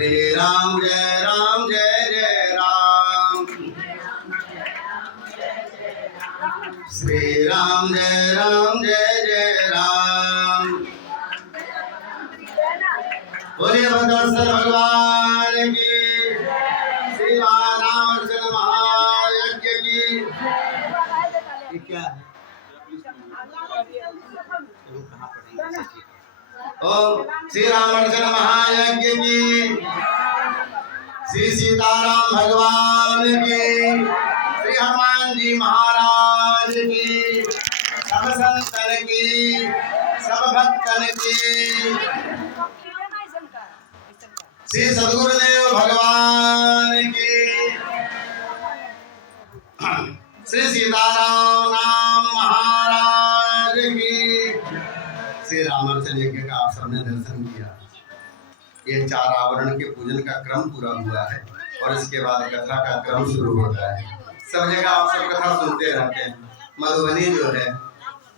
श्री राम जय जय राम, श्री राम जय जय राम। बोलिए भद्रेश्वर भगवान की, श्री रामचंद्र महायज्ञ की। ये क्या है? ओम श्री रामचंद्र महायज्ञ की, श्री सीताराम भगवान की, श्री हनुमान जी महाराज की, सब संतन की, सब भक्तन की, श्री सद्गुरुदेव भगवान की, श्री सीताराम नाम महाराज की। श्री रामचंद्र यज्ञ का आप सबने दर्शन किया। ये 4 आवरण के पूजन का क्रम पूरा हुआ है और इसके बाद कथा का क्रम शुरू होता है। सब जगह आप सब कथा सुनते रहते हैं। मधुबनी जो है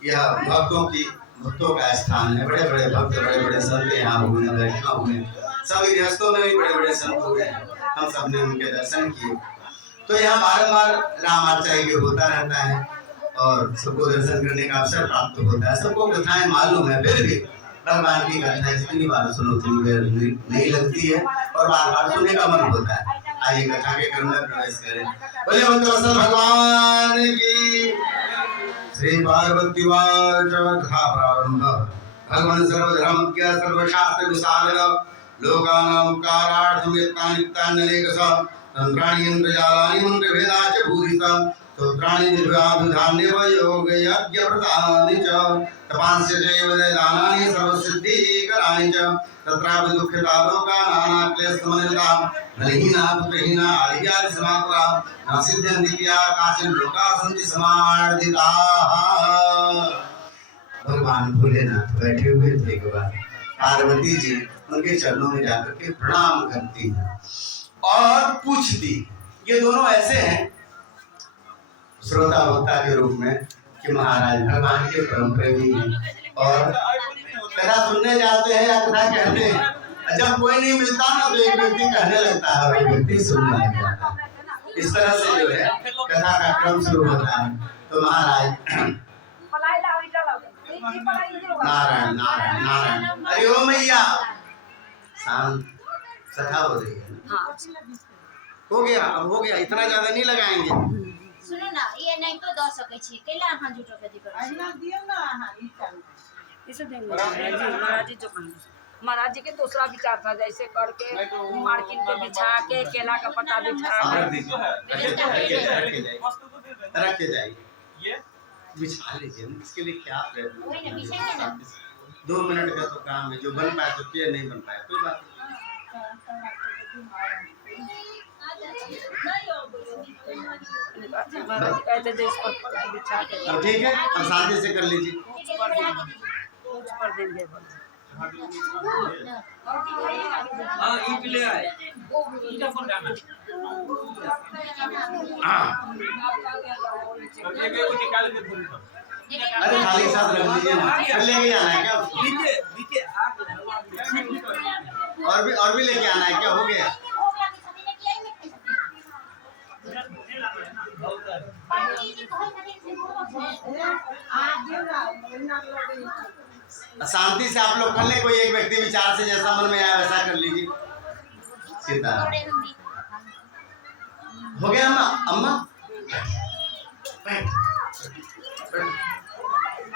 यह भक्तों का स्थान है। बड़े बड़े भक्त, बड़े बड़े संत यहाँ हुए, वैष्णव हुए, सभी गृहस्थों में भी बड़े बड़े संत हुए हैं। हम सब ने उनके दर्शन किए। तो यहाँ बारंबार रामाचार्य होता रहता है और सबको दर्शन करने का अवसर प्राप्त होता है। सबको कथाएं मालूम है, फिर भी भगवान की कथाएं जितनी बार सुनो उतनी देर नहीं लगती है और बार बार सुनने का मन होता है। आइए कथा के क्रम में प्रवेश करें। बोले भद्रेश्वर भगवान की। श्री पार्वती कथा प्रारंभ। भगवान सर्वधर्मज्ञ सर्वशास्त्र विशारद लोकानां कारार्थं यत्नानित्यान्यनेकशः तन्त्राणि इन्द्रजालानि मन्त्रभेदाश्च भूरिशः स्तोत्राणि दिव्याभिधान्येव योगयज्ञव्रतानि च तपांस्य चैव दानानि सर्वसिद्धिकराणि च तत्रापि दुःखिता लोका नानाक्लेशसमन्विता बलहीना पुत्रहीना आदिव्याधिसमाकुला न सिद्ध्यन्ति क्रिया काचिन् लोकाः सन्ति समार्दिताः। भगवान भोलेनाथ बैठे हुए थे। एक बार पार्वती जी उनके चरणों में जाकर के प्रणाम करती हैं और पूछती, ये दोनों ऐसे हैं श्रोता वक्ता के रूप में कि महाराज भगवान के परम प्रेमी हैं और कथा सुनने जाते हैं या कथा कहते हैं। जब कोई नहीं मिलता ना तो एक व्यक्ति कहने लगता है और एक व्यक्ति सुनने लग जाता है। इस तरह से जो है कथा का क्रम शुरू होता है। तो महाराज नारायण नारायण नारायण हरि ओम मैया शांत कथा हो रही है। हाँ। हो गया, अब हो गया, इतना ज्यादा नहीं लगाएंगे। सुनो ना, ये नहीं तो दो सके छी केला हां जुटो के दिकर आइना दियो ना हां ई चल इसे देंगे महाराज जी जो कहें। महाराज जी के दूसरा विचार था, जैसे करके मार्किन पे बिछा के केला का पत्ता बिछा रखे जाइए, ये बिछा लीजिए। इसके लिए क्या प्रयत्न, 2 मिनट का तो काम है। जो बन पाए तो किया, नहीं बन पाया कोई बात नहीं। ठीक है, अब शांति से कर लीजिए। अरे थाली के साथ रख लीजिए ना, फिर लेके जाना है क्या? और भी लेके आना है क्या? हो गया। शांति से आप लोग कर ले। कोई एक व्यक्ति विचार से जैसा मन में आया वैसा कर लीजिए। सीता हो गया। अम्मा अम्मा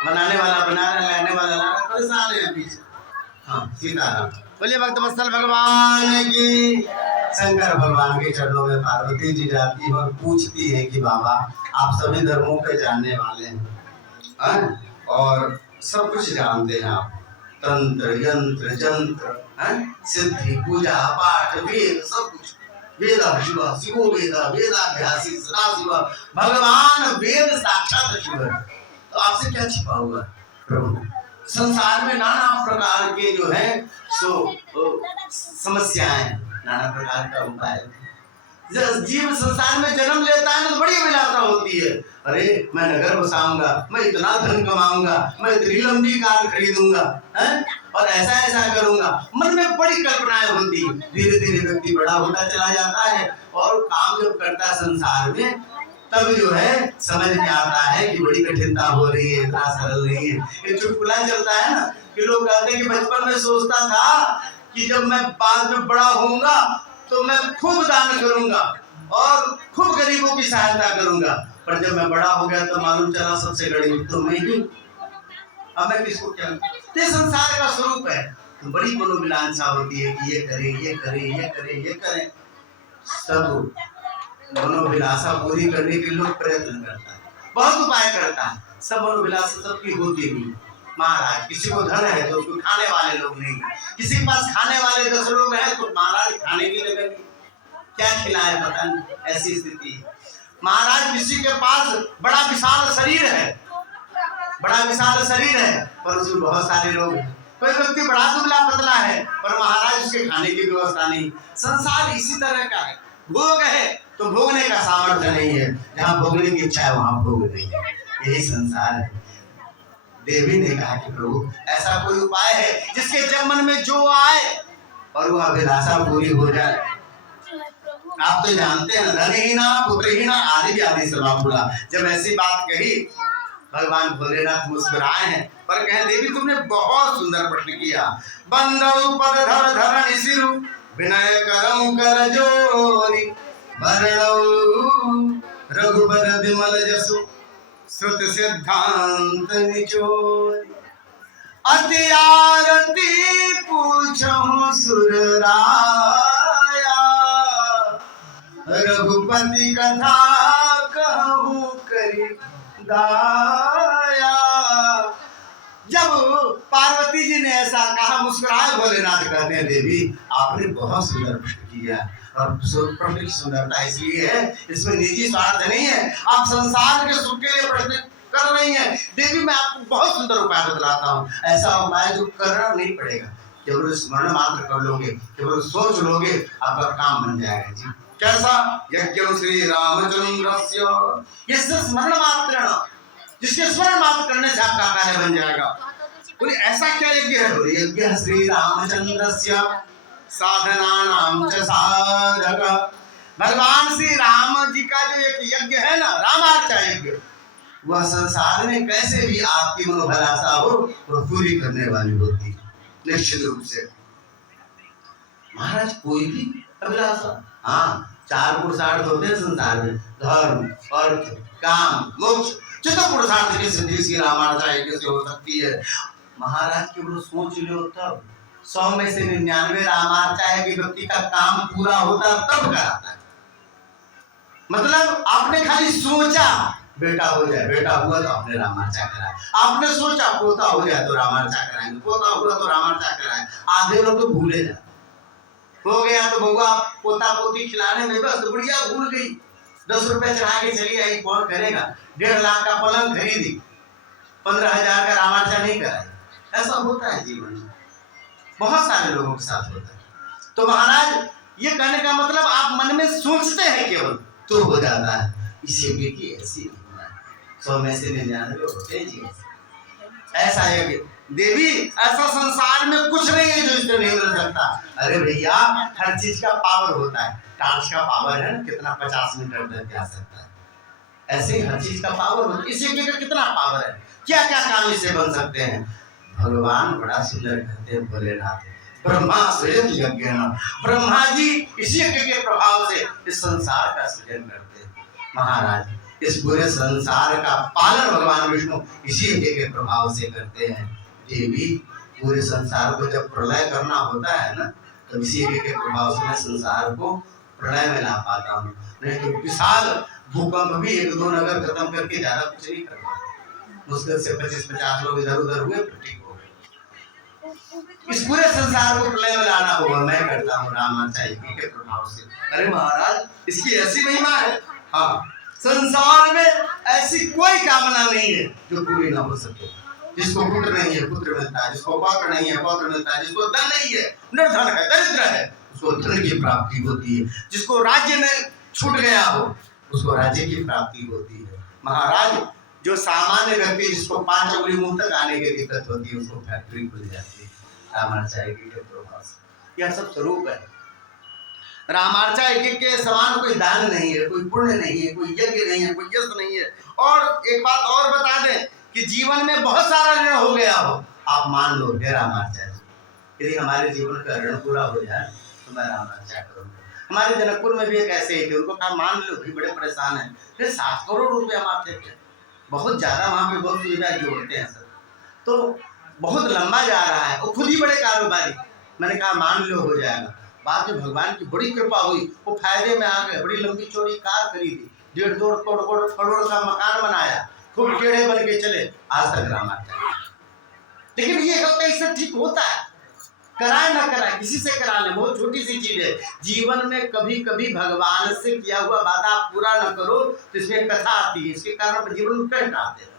बनाने वाला बना रहा, लाने वाला ला रहा, परेशान है पीछे। हाँ सीताराम। बोलिए भक्तवत्सल भगवान की। शंकर भगवान के चरणों में पार्वती जी जाती है और पूछती है कि बाबा आप सभी धर्मों के जानने वाले हैं और सब कुछ जानते हैं आप, तंत्र यंत्र जंत्र सिद्धि पूजा पाठ वेद सब कुछ। वेदा शिव शिवो वेदा वेदाभ्यासी सदा शिव, भगवान वेद साक्षात शिव है। तो आपसे क्या छिपा हुआ प्रभु? संसार में नाना प्रकार के जो है सो समस्याएं, नाना प्रकार का उपाय, जीव संसार में जन्म लेता है तो बड़ी अभिलाषा होती है, अरे मैं नगर बसाऊंगा, मैं इतना धन कमाऊंगा, मैं इतनी लंबी कार खरीदूंगा, हैं? और ऐसा ऐसा करूंगा, मन में बड़ी कल्पनाएं होती है। धीरे धीरे व्यक्ति बड़ा होता चला जाता है और काम जब करता है संसार में, तब जो है समझ में आता है कि बड़ी कठिनता हो रही है, इतना सरल नहीं है। ये चुटकुला चलता है ना कि लोग कहते हैं कि बचपन में सोचता था कि जब मैं बाद में बड़ा होऊंगा तो मैं खूब दान करूंगा और खूब गरीबों की सहायता करूंगा, पर जब मैं बड़ा हो गया तो मालूम चला सबसे गरीब तो मैं ही। अब मैं किसको क्या? ये संसार का स्वरूप है। तो बड़ी मनोविलांछा होती है कि ये करें, ये करें, ये करें, ये करें। सब मनोविलासा पूरी करने के लोग प्रयत्न करता है, बहुत उपाय करता है, सब मनोविलासा सबकी होती नहीं। महाराज किसी को धन है तो उसको खाने वाले लोग नहीं, किसी के पास खाने वाले 10 लोग हैं तो महाराज खाने की जगह नहीं, क्या खिलाए पता नहीं, ऐसी स्थिति है। महाराज किसी के पास बड़ा विशाल शरीर है, बड़ा विशाल शरीर है, पर उसमें बहुत सारे लोग हैं। कोई व्यक्ति बड़ा दुबला पतला है पर महाराज उसके खाने की व्यवस्था नहीं। संसार इसी तरह का है, भोग है तो भोगने का सामर्थ्य नहीं है, जहाँ भोगने की इच्छा है वहां भोग नहीं है। यही संसार है। देवी ने कहा कि प्रभु ऐसा कोई उपाय है जिसके जब मन में जो आए और वह अभिलाषा पूरी हो जाए। आप तो जानते हैं धनहीना पुत्रहीना आदि भी आदि सब बोला। जब ऐसी बात कही भगवान भोलेनाथ मुस्कुराए हैं, पर कहे देवी तुमने बहुत सुंदर प्रश्न किया। बंदौ पद धर धरण सिरु विनय करौ कर जोरी भरणौ रघुबर विमल जसु श्रुत सिद्धांत निचोरी। अति आरती पूछो सुरराया रघुपति कथा कहूँ करी दाया। जब पार्वती जी ने ऐसा कहा मुस्कुराए भोलेनाथ कहते हैं देवी आपने बहुत सुंदर प्रश्न किया और प्रश्न की सुंदरता इसलिए है इसमें निजी स्वार्थ नहीं है, आप संसार के सुख के लिए प्रश्न कर रही हैं। देवी मैं आपको बहुत सुंदर उपाय बतलाता हूँ, ऐसा उपाय जो करना नहीं पड़ेगा, केवल स्मरण मात्र कर लोगे, केवल सोच लोगे आपका काम बन जाएगा। जी कैसा? यज्ञ श्री रामचंद्रस्य, ये स्मरण मात्र, जिसके स्मरण मात्र करने से आपका कार्य बन जाएगा। बोले ऐसा क्या यज्ञ है? बोले यज्ञ श्री रामचंद्रस्य साधनानां च साधक। भगवान श्री राम जी का जो एक यज्ञ है ना, रामार्चा यज्ञ, वह संसार में कैसे भी आपकी मनोभिलाषा हो वह पूरी करने वाली होती है निश्चित रूप से। महाराज कोई भी अभिलाषा, हाँ 4 पुरुषार्थ होते हैं संसार में, धर्म अर्थ काम मोक्ष। चतुर्थ पुरुषार्थ की सिद्धि श्री रामार्चा यज्ञ से हो सकती है। महाराज केवल सोच लो तब 100 में से 99 रामार्चा है कि व्यक्ति का काम पूरा होता तब कराता है। मतलब आपने खाली सोचा बेटा हो जाए, बेटा हुआ तो आपने रामार्चा कराया, आपने सोचा पोता हो जाए तो रामार्चा कराएंगे, पोता हुआ तो रामार्चा कराए। आधे लोग तो भूले जाते, हो गया तो बउआ पोता पोती खिलाने में बस बुढ़िया भूल गई, 10 रुपए चढ़ा के चली आई, कौन करेगा? 1.5 लाख का पलंग खरीदी, 15,000 का रामार्चा नहीं कराई। ऐसा होता है जीवन में, बहुत सारे लोगों के साथ होता है। तो महाराज ये कहने का मतलब आप मन में सोचते हैं केवल तो हो जाता है। इसी की ऐसी 100 में से 99 होते हैं जी। ऐसा है देवी, ऐसा संसार में कुछ नहीं है जो इसको नहीं मिल सकता। अरे भैया हर चीज का पावर होता है, टॉर्च का पावर है ना, कितना 50 मीटर तक जा सकता है, ऐसे ही हर चीज का पावर होता है। इसी का कितना पावर है, क्या क्या काम इससे बन सकते हैं। भगवान बड़ा सुंदर कहते हैं भोलेनाथ, ब्रह्मा स्वयं यज्ञ, ब्रह्मा जी इसी यज्ञ के प्रभाव से इस संसार का सृजन करते हैं। महाराज इस पूरे संसार का पालन भगवान विष्णु इसी यज्ञ के प्रभाव से करते हैं। देवी पूरे संसार को जब प्रलय करना होता है ना, तो इसी यज्ञ के प्रभाव से मैं संसार को प्रलय में ला पाता हूँ। नहीं तो विशाल भूकंप भी 1-2 नगर खत्म करके ज्यादा कुछ नहीं कर पाता, मुश्किल से 25-50 लोग इधर उधर हुए ठीक हो गए। इस पूरे संसार को प्रलय में लाना होगा मैं करता हूँ रामार्चा यज्ञ के प्रभाव से। अरे महाराज इसकी ऐसी महिमा है, हाँ संसार में ऐसी कोई कामना नहीं है जो पूरी ना हो सके। जिसको पुत्र नहीं है पुत्र मिलता है, जिसको पौत्र नहीं है पौत्र मिलता है, जिसको धन नहीं है निर्धन है दरिद्र है उसको धन की प्राप्ति होती है, जिसको राज्य में छूट गया हो उसको राज्य की प्राप्ति होती है। महाराज जो सामान्य व्यक्ति जिसको 5 उंगली मुंह तक आने की दिक्कत होती है उसको फैक्ट्री खुल जाती है रामार्चा एक के प्रभाव से। यह सब स्वरूप है। रामार्चा एक के समान कोई दान नहीं है, कोई पुण्य नहीं है, कोई यज्ञ नहीं है, कोई यश नहीं है। और एक बात और बता दें कि जीवन में बहुत सारा ऋण हो गया हो, आप मान लो हे रामार्चा, यदि हमारे जीवन का ऋण पूरा हो जाए तो मैं रामार्चा करूँगा। हमारे जनकपुर में भी एक ऐसे ही थे, उनको कहा मान लो भी बड़े परेशान है, फिर 7 करोड़ रुपया माथे थे, बहुत ज्यादा वहाँ पे बहुत सुविधा जोड़ते हैं सब, तो बहुत लंबा जा रहा है, वो खुद ही बड़े कारोबारी। मैंने कहा मान लो हो जाएगा। बाद में भगवान की बड़ी कृपा हुई, वो फायदे में आ गए, बड़ी लंबी चौड़ी कार खरीदी, 1.5 करोड़ का मकान बनाया, खूब टेढ़े बन के चले, आज तक रामार्चा। लेकिन ये कैसे ठीक होता है? कराए ना कराए, किसी से करा ले, बहुत छोटी सी चीज है। जीवन में कभी कभी भगवान से किया हुआ वादा आप पूरा न करो तो इसमें कथा आती है, इसके कारण जीवन में कष्ट आते हैं।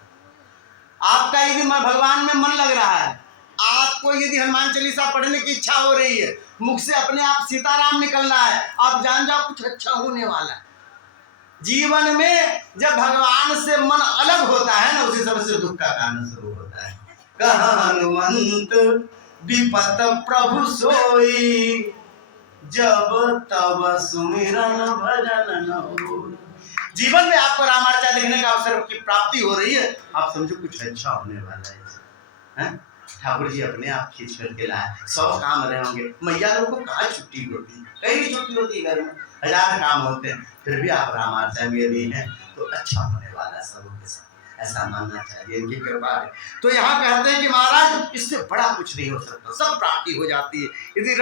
आपका यदि भगवान में मन लग रहा है, आपको यदि हनुमान चालीसा पढ़ने की इच्छा हो रही है, मुख से अपने आप सीताराम निकलना है, आप जान जाओ कुछ अच्छा होने वाला है। जीवन में जब भगवान से मन अलग होता है ना, उसी समय से दुख का कारण शुरू होता है। कहा हनुमंत विपत प्रभु सोई, जब तब सुमिरन भजन न होई। जीवन में आपको रामार्चा देखने का अवसर की प्राप्ति हो रही है, आप समझो कुछ अच्छा होने वाला है। ठाकुर जी अपने आप खींच करके लाए, 100 काम रहे होंगे, मैया लोगों को कहाँ छुट्टी होती, कहीं छुट्टी होती है, घर में 1000 काम होते हैं, फिर भी आप रामार्चा में यदि हैं तो अच्छा होने वाला सबों के साथ, ऐसा मानना चाहिए, इनकी कृपा है। तो यहाँ कहते हैं कि महाराज इससे बड़ा कुछ नहीं हो सकता, सब प्राप्ति हो जाती है। यदि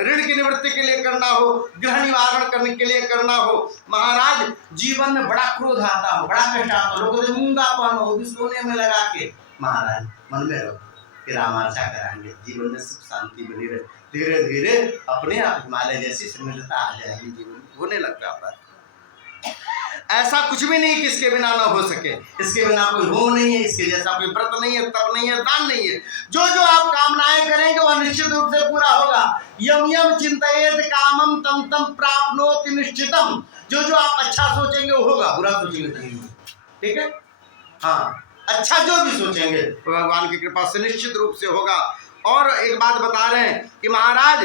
ऋण की निवृत्ति के लिए करना हो, ग्रह निवारण करने के लिए करना हो, महाराज जीवन में बड़ा क्रोध आता हो, बड़ा कष्ट आता हो, लोगों से मूंगापन हो, भी सोने में लगा के महाराज मन में रहो कि रामार्चा कराएंगे, जीवन में सुख शांति बनी रहे, धीरे धीरे अपने आप हिमालय जैसी समृद्धता आ जाएगी, जीवन होने लगता है। ऐसा कुछ भी नहीं कि इसके बिना ना हो सके, इसके बिना कोई हो नहीं है, इसके जैसा कोई व्रत नहीं है, तप नहीं है, दान नहीं है। जो जो आप कामनाएं करेंगे वह निश्चित रूप से पूरा होगा। यम यम चिंतयेत कामम तम तम प्राप्नोति निश्चितम। जो जो आप अच्छा सोचेंगे वो होगा, बुरा सोचेंगे तो नहीं होगा। ठीक है, हाँ, अच्छा जो भी सोचेंगे तो भगवान की कृपा से निश्चित रूप से होगा। और एक बात बता रहे हैं कि महाराज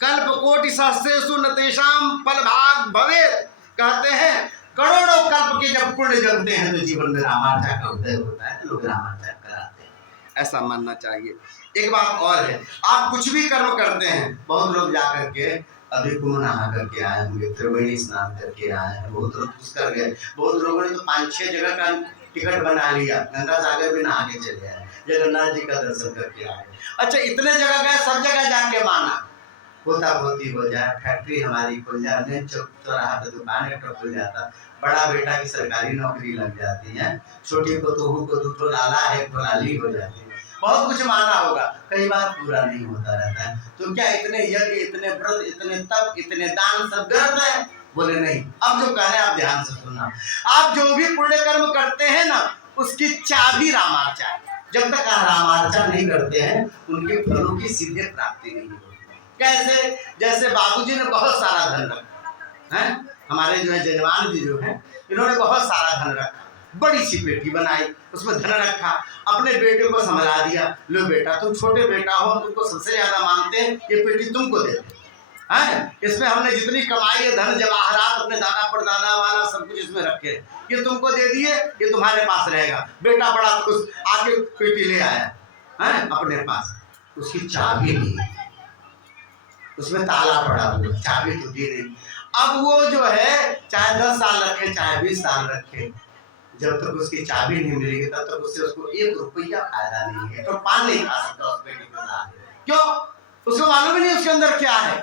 कल्प कोटि सहस्रेषु न तेषां फल भाग भवेत्। कहते हैं करोड़ों कल्प के जब पुण्य जलते हैं तो जीवन में रामार्चा का उदय होता है, लोग रामार्चा कराते हैं, ऐसा मानना चाहिए। एक बात और है, आप कुछ भी कर्म करते हैं, बहुत लोग जाकर के अभी कुंभ नहा करके आए होंगे, त्रिवेणी स्नान करके आए हैं, बहुत लोग कुछ कर गए, बहुत लोगों ने तो 5-6 जगह का टिकट बना लिया, गंगा सागर भी नहा के चले आए, जगन्नाथ जी का दर्शन करके आए। अच्छा, इतने जगह गए, सब जगह जाके माना, पोता पोती हो जाए, फैक्ट्री हमारी खुल जाए, मेन चौराहा पे दुकान एक खुल जाता, बड़ा बेटा की सरकारी नौकरी लग जाती है, छोटी को तो लाला है, तो लाली हो जाती है, बहुत कुछ माना होगा, कई बार पूरा नहीं होता रहता है। तो क्या इतने यज्ञ, इतने व्रत, इतने तप, इतने दान सब व्यर्थ है? बोले नहीं। अब जो कह रहे हैं आप ध्यान से सुनना, आप जो भी पुण्य कर्म करते हैं ना, उसकी चाबी रामार्चा है। जब तक आप रामार्चा नहीं करते हैं उनके फलों की सीधे प्राप्ति नहीं होती। कैसे? जैसे बाबूजी ने बहुत सारा धन रखा है, हमारे जो है जजमान जी जो है, इन्होंने बहुत सारा धन रखा, बड़ी सी पेटी बनाई, उसमें धन रखा, अपने बेटे को समझा दिया, लो बेटा तुम छोटे बेटा हो, तुमको सबसे ज्यादा मानते हैं, ये पेटी तुमको देते हैं, इसमें हमने जितनी कमाई है धन जवाहरात अपने दादा परदादा वाला सब कुछ इसमें रखे, ये तुमको दे दिए, ये तुम्हारे पास रहेगा। बेटा बड़ा खुश, आके पेटी ले आया है अपने पास, उसकी चाबी नहीं, उसमें ताला पड़ा हुआ, चाबी तो दी नहीं। अब वो जो है चाहे 10 साल रखे, चाहे 20 साल रखे, जब तक उसकी चाबी नहीं मिलेगी तब तक उससे उसको 1 रुपया फायदा नहीं है, तो पान नहीं खा सकता उस पेटी के साथ। क्यों? उसको मालूम ही नहीं उसके अंदर क्या है,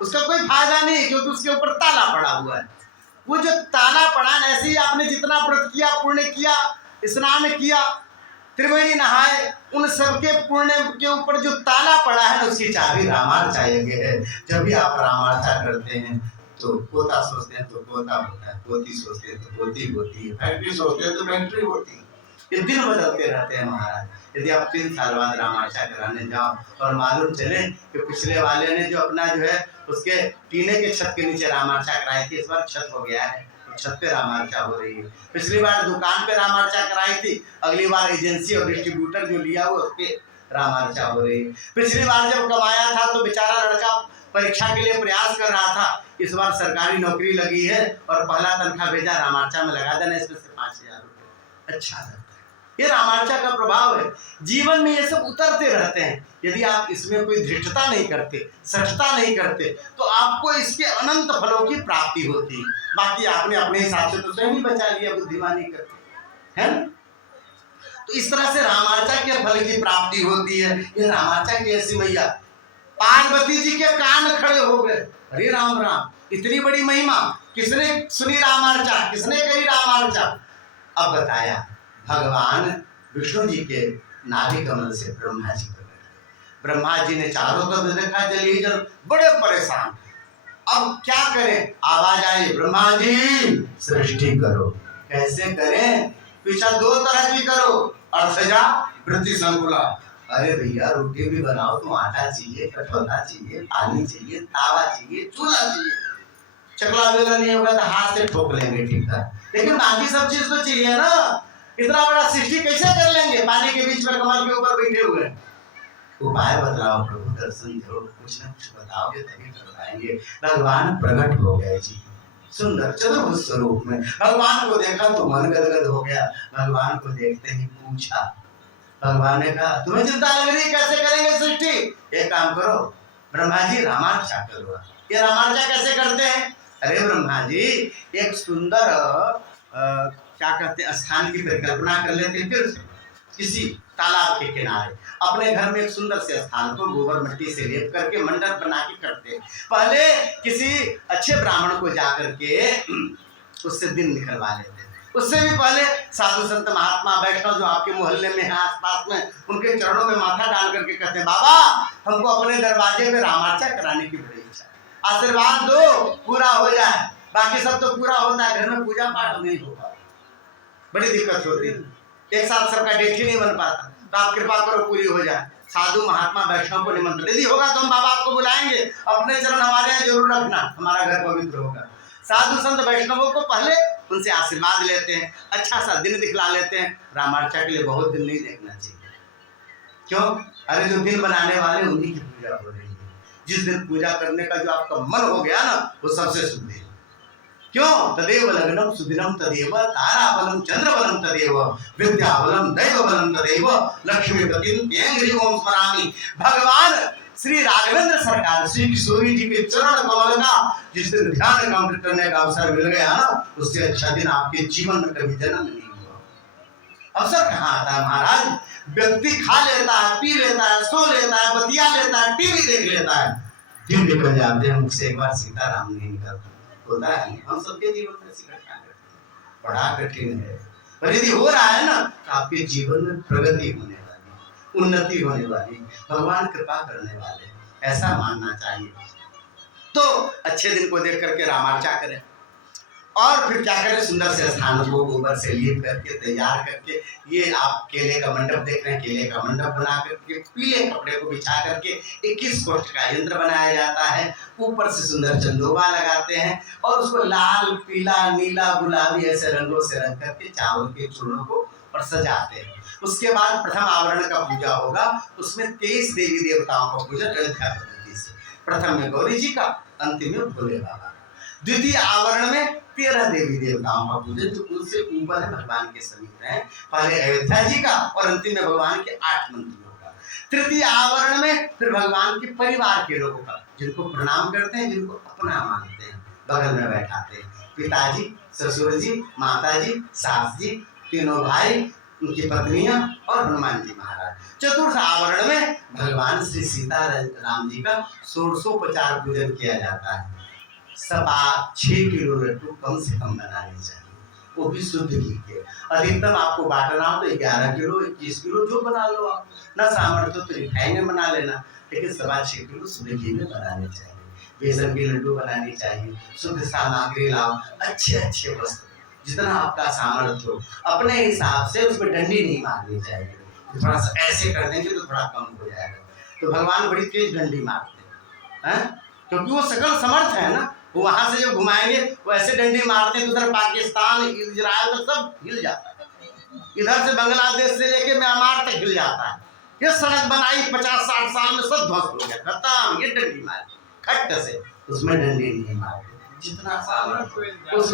उसका कोई फायदा नहीं, क्योंकि उसके ऊपर ताला पड़ा हुआ है। वो जो ताला पड़ा, ऐसे ही आपने जितना व्रत किया, पुण्य किया, स्नान किया, त्रिवेणी नहाए, उन सबके पुण्य के ऊपर जो ताला पड़ा है उसकी चाबी रामार्चा है। जब भी आप रामार्चा करते हैं तो पोता सोचते हैं तो पोता होता है, पोती सोचते हैं तो पोती होती है, फैक्ट्री सोचते हैं तो फैक्ट्री होती है। ये दिन बदलते रहते हैं महाराज। यदि आप 3 साल बाद रामार्चा कराने जाओ और मालूम चले कि पिछले वाले ने जो अपना जो है उसके टीने के छत के नीचे रामार्चा कराई थी, इस बार छत हो गया है तो छत पे रामार्चा हो रही है। पिछली बार दुकान पे रामार्चा कराई थी, अगली बार एजेंसी और डिस्ट्रीब्यूटर जो लिया हुआ उसके रामार्चा हो रही है। पिछली बार जब कमाया था तो बेचारा लड़का परीक्षा के लिए प्रयास कर रहा था, इस बार सरकारी नौकरी लगी है और पहला तनख्वाह भेजा, रामार्चा में लगा देना इसमें से 5000 रुपये। अच्छा लगता है, ये रामार्चा का प्रभाव है। जीवन में ये सब उतरते रहते हैं। यदि आप इसमें कोई धृष्टता नहीं करते, सठता नहीं करते, तो आपको इसके अनंत फलों की प्राप्ति होती है। बाकी आपने अपने हिसाब से तो स्वयं ही बचा लिया बुद्धिमानी करके, है ना। तो इस तरह से रामार्चा के फल की प्राप्ति होती है। ये रामार्चा की ऐसी मैया, पार्वती जी के कान खड़े हो गए, अरे राम राम, इतनी बड़ी महिमा, किसने सुनी रामार्चा, किसने करी रामार्चा। अब बताया भगवान विष्णु जी के नाभि कमल से ब्रह्मा जी प्रकट। ब्रह्मा जी ने चारों तरफ देखा जल ही जल, बड़े परेशान। अब क्या करें, आवाज आई, ब्रह्मा जी सृष्टि करो। कैसे करें, पीछा 2 तरह की करो, अर्थजा वृत्ति संकुला। अरे भैया रोटी भी बनाओ तो आटा चाहिए, कठौता चाहिए, पानी चाहिए, तावा चाहिए, चूल्हा चाहिए। चकला बेला नहीं होगा तो हाथ से ठोक लेंगे, ठीक है, लेकिन बाकी सब चीज तो चाहिए ना। इतना बड़ा सृष्टि कैसे कर लेंगे, पानी के बीच में कमल के ऊपर बैठे हुए। उपाय बतलाओ प्रभु, दर्शन करो, कुछ ना कुछ बताओगे तभी कर पाएंगे। भगवान प्रकट हो गए जी, सुंदर चतुर्भुज स्वरूप में। भगवान को देखा तो मन गदगद हो गया। भगवान को देखते ही पूछा, भगवान ने कहा तुम्हें चिंता लग रही, कैसे करेंगे सृष्टि, एक काम करो ब्रह्मा जी रामार्चा करो। ये रामार्चा कैसे करते हैं, अरे ब्रह्मा जी एक सुंदर क्या कहते हैं स्थान की परिकल्पना कर लेते हैं, फिर किसी तालाब के किनारे अपने घर में एक सुंदर से स्थान को गोबर मिट्टी से लेप करके मंडप बना के करते हैं। पहले किसी अच्छे ब्राह्मण को जाकर के उससे दिन निकलवा लेते हैं। उससे भी पहले साधु संत महात्मा वैष्णव जो आपके मोहल्ले में है आसपास में, उनके चरणों में माथा डाल करके कहते हैं बाबा हमको अपने दरवाजे में रामार्चा कराने की बड़ी इच्छा, आशीर्वाद दो पूरा हो जाए। बाकी सब तो पूरा होता है, घर में पूजा पाठ नहीं होगा, बड़ी दिक्कत होती है, एक साथ सबका डेट ही नहीं बन पाता। तो आप कृपा करो पूरी हो जाए। साधु महात्मा वैष्णव को निमंत्रण, यदि होगा तो हम बाबा आपको बुलाएंगे, अपने चरण हमारे यहाँ जरूर रखना, हमारा घर पवित्र होगा। साधु संत वैष्णवों को पहले उनसे आशीर्वाद लेते हैं, अच्छा सा दिन दिखला लेते हैं। रामार्चा के लिए बहुत दिन नहीं देखना चाहिए, क्यों, अरे जो दिन बनाने वाले उन्हीं की पूजा हो रही है। जिस दिन पूजा करने का जो आपका मन हो गया ना, वो सबसे शुभ है। क्यों, तदेव लग्नम सुदिनम तदेव ताराबलम चंद्रबलम तदेव विद्याबलम दैवबलम तदेव लक्ष्मीपतिम तेंग्रियों स्मरामि। भगवान श्री राघवेंद्र सरकार श्री किशोरी जी के चरण कमल का जिस दिन ध्यान अमृत करने का अवसर मिल गया ना, उससे अच्छा दिन आपके जीवन में कभी जन्म नहीं हुआ। अवसर कहाँ आता है महाराज, व्यक्ति खा लेता है, पी लेता है, सो लेता है, बतिया लेता है, टीवी देख लेता है, दिन निकल जाते हैं, मुझसे एक बार सीताराम नहीं निकलता, होता है। हम सबके जीवन में ऐसी घटना घटती है, बड़ा कठिन है, पर यदि हो रहा है ना तो आपके जीवन में प्रगति होने वाली, उन्नति होने वाली, भगवान कृपा करने वाले, ऐसा मानना चाहिए। तो अच्छे दिन को देख करके रामार्चा करें और फिर क्या करें, सुंदर से स्थान को गोबर से लीप करके तैयार करके, ये आप केले का मंडप देख रहे हैं, केले का मंडप बना करके पीले कपड़े को बिछा करके 21 कोष्ठ का यंत्र बनाया जाता है, ऊपर से सुंदर चंदोबा लगाते हैं और उसको लाल पीला नीला गुलाबी ऐसे रंगों से रंग करके चावल के चूर्णों को और सजाते हैं। उसके बाद प्रथम आवरण का पूजा होगा, उसमें 23 देवी देवताओं का पूजन अयोध्या पद्धति से, प्रथम में गौरी जी का, अंतिम में भोले बाबा। द्वितीय आवरण में 13 देवी देवताओं का पूजन जो उनसे ऊपर है, भगवान के समीप है, पहले अयोध्या जी का और अंतिम में भगवान के 8 मंत्रियों का। तृतीय आवरण में फिर भगवान के परिवार के लोगों का, जिनको प्रणाम करते हैं, जिनको अपना मानते हैं, बगल में बैठाते हैं, पिताजी, ससुर जी, माता जी, सास जी, तीनों भाई, उनकी पत्नियां और हनुमान जी महाराज। चतुर्थ आवरण में भगवान श्री सीता राम जी का षोडशोपचार पूजन किया जाता है। 6 किलो लड्डू कम से कम बनाने चाहिए, वो भी शुद्ध घी के। अधिकतम आपको बांटना हो तो 11 किलो 21 किलो जो बना लो आप, ना सामर्थ्य तो रिफाइन में बना लेना, लेकिन 6.25 किलो शुद्ध घी में बनाने चाहिए। बेसन के लड्डू बनाने चाहिए, शुद्ध सामग्री लाओ, अच्छे अच्छे वस्त्र जितना आपका सामर्थ्य हो अपने हिसाब से उसमें डंडी नहीं मारनी चाहिए। थोड़ा सा ऐसे कर देंगे तो थोड़ा कम हो जाएगा। तो भगवान बड़ी तेज डंडी मारते हैं, क्योंकि वो सकल समर्थ है ना। वो वहां से जब घुमाएंगे वो ऐसे डंडी मारते हैं तो उधर पाकिस्तान इजराइल तो सब हिल जाता है, इधर से बांग्लादेश से लेके म्यांमार तक हिल जाता है। ये सड़क बनाई 50-60 साल में सब ध्वस्त हो गया, खत्म। ये डंडी मारी खट्ट से, उसमें डंडी नहीं मारते। जितना सामर्थ्य उस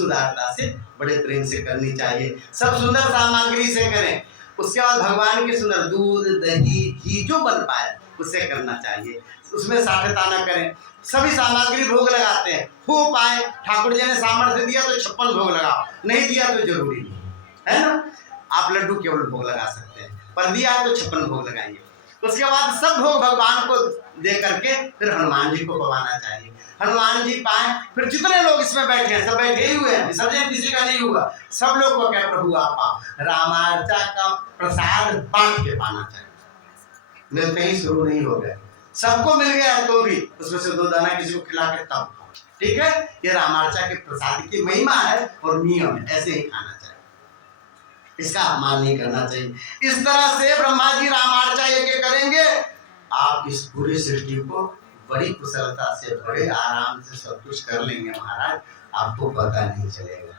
उदारता से बड़े प्रेम से करनी चाहिए। सब सुंदर सामग्री से करें। उसके बाद भगवान के सुंदर दूध दही घी जो बन पाए उससे करना चाहिए, उसमें साठता न करें। सभी सामग्री भोग लगाते हैं, हो पाए ठाकुर जी ने सामर्थ्य दिया तो 56 भोग लगाओ, नहीं दिया तो जरूरी नहीं है ना। आप लड्डू केवल भोग लगा सकते हैं, पर दिया तो 56 भोग लगाइए। उसके बाद सब भोग भगवान को दे करके फिर हनुमान जी को पवाना चाहिए। हनुमान जी पाए, फिर जितने लोग इसमें बैठे हैं सब बैठे ही हुए हैं, विसर्जन किसी का नहीं हुआ। सब लोग को क्या प्रभु आप रामार्चा का प्रसाद बांट के पाना चाहिए। मिलते ही शुरू नहीं हो गया, सबको मिल गया तो भी उसमें से 2 दाना किसी को खिला के तब, ठीक है। ये रामार्चा के प्रसाद की महिमा है और नियम है, ऐसे ही खाना चाहिए, इसका अपमान नहीं करना चाहिए। इस तरह से ब्रह्मा जी रामार्चा ये करेंगे, आप इस पूरी सृष्टि को बड़ी कुशलता से बड़े आराम से सब कुछ कर लेंगे महाराज, आपको पता नहीं चलेगा।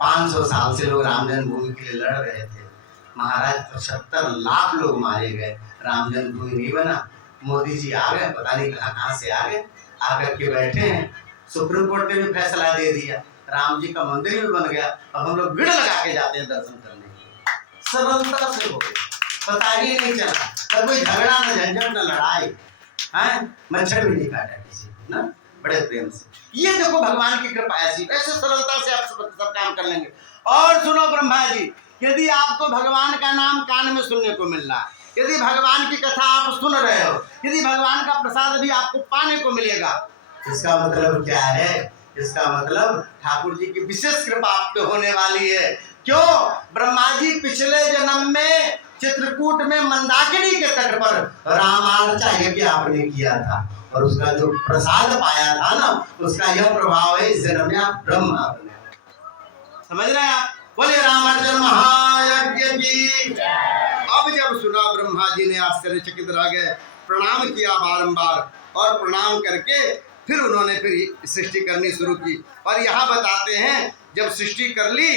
500 साल से लोग राम जन्मभूमि के लिए लड़ रहे थे महाराज, 75 लाख लोग मारे गए, राम जन्मभूमि नहीं बना। मोदी जी आ गए, पता नहीं कहाँ से आ गए, आकर के बैठे हैं, सुप्रीम कोर्ट ने भी फैसला दे दिया, राम जी का मंदिर भी बन गया। अब हम लोग भीड़ लगा के जाते हैं दर्शन करने के लिए, सरलता से हो गए, पता ही नहीं चला, न कोई झगड़ा न झंझट न लड़ाई है, मच्छर भी नहीं काटा किसी को ना, बड़े प्रेम से। ये देखो भगवान की कृपा ऐसी, ऐसे सरलता से आप सब काम कर लेंगे। और सुनो ब्रह्मा जी, यदि आपको भगवान का नाम कान में सुनने को मिल रहा है, यदि भगवान की कथा आप सुन रहे हो, यदि भगवान का प्रसाद भी आपको पाने को मिलेगा, इसका मतलब क्या है? इसका मतलब ठाकुर जी की विशेष कृपा आप पे होने वाली है। क्यों? ब्रह्मा जी पिछले जन्म में चित्रकूट में मंदाकिनी के तट पर रामार्चा यज्ञ आपने किया था और उसका जो प्रसाद पाया था ना, उसका यह प्रभाव है इस जन्म में आप ब्रह्मा बने। समझ रहे हैं आप? बोले रामार्जन महायज्ञ की। अब जब सुना ब्रह्मा जी ने आश्चर्यचकित रह गए, प्रणाम किया बारंबार और प्रणाम करके फिर उन्होंने फिर सृष्टि करनी शुरू की। और यहाँ बताते हैं जब सृष्टि कर ली,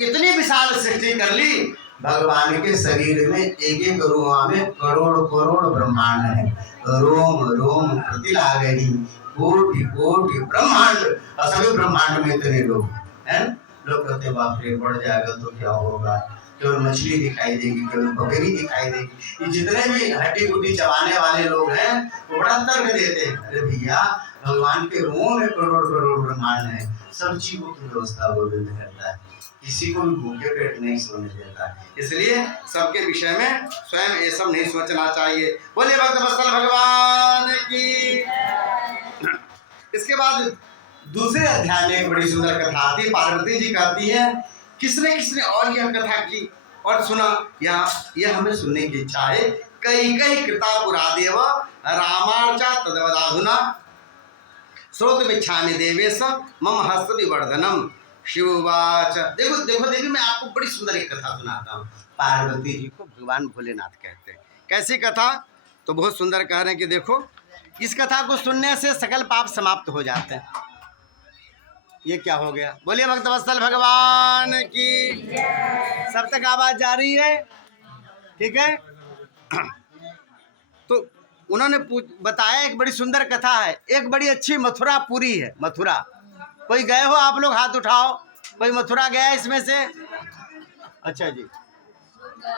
इतनी विशाल सृष्टि कर ली, भगवान के शरीर में एक रोमा में करोड़ करोड़ ब्रह्मांड है, रोम रोम प्रति लागरी, कोटि कोटि ब्रह्मांड, और सभी ब्रह्मांड में इतने लोग हैं। लोग कहते बाप रे बढ़ जाएगा तो क्या होगा, केवल मछली दिखाई देगी, केवल बकरी दिखाई देगी। ये जितने भी हड्डी गुड्डी चबाने वाले लोग हैं वो बड़ा तर्क देते हैं, अरे भैया भगवान के रोम में करोड़ करोड़ ब्रह्मांड है, सब चीजों की व्यवस्था गोविंद करता है, किसी को भी भूखे पेट नहीं सोने देता। इसलिए सबके विषय में स्वयं ये सब नहीं सोचना चाहिए। बोले भक्त वत्सल भगवान की। इसके बाद दूसरे अध्याय में एक बड़ी सुंदर कथा आती है। पार्वती जी कहती है किसने किसने और यह कथा की और सुना, यह हमें सुनने की इच्छा है। कई कई कृता पुरादेव रामार्चा तदवदाधुना श्रोतमिच्छामि देवेश मम हस्त विवर्धनम शिववाच। देखो देखो देवी, मैं आपको बड़ी सुंदर एक कथा सुनाता हूँ। पार्वती जी को भगवान भोलेनाथ कहते हैं। कैसी कथा? तो बहुत सुंदर कह रहे हैं कि देखो, इस कथा को सुनने से सकल पाप समाप्त हो जाते हैं। ये क्या हो गया? बोलिए भक्तवत्सल भगवान की। सब तक आवाज जा रही है? ठीक है। तो उन्होंने बताया एक बड़ी सुंदर कथा है, एक बड़ी अच्छी मथुरा पुरी है। मथुरा कोई गए हो आप लोग? हाथ उठाओ, कोई मथुरा गया इसमें से? अच्छा जी,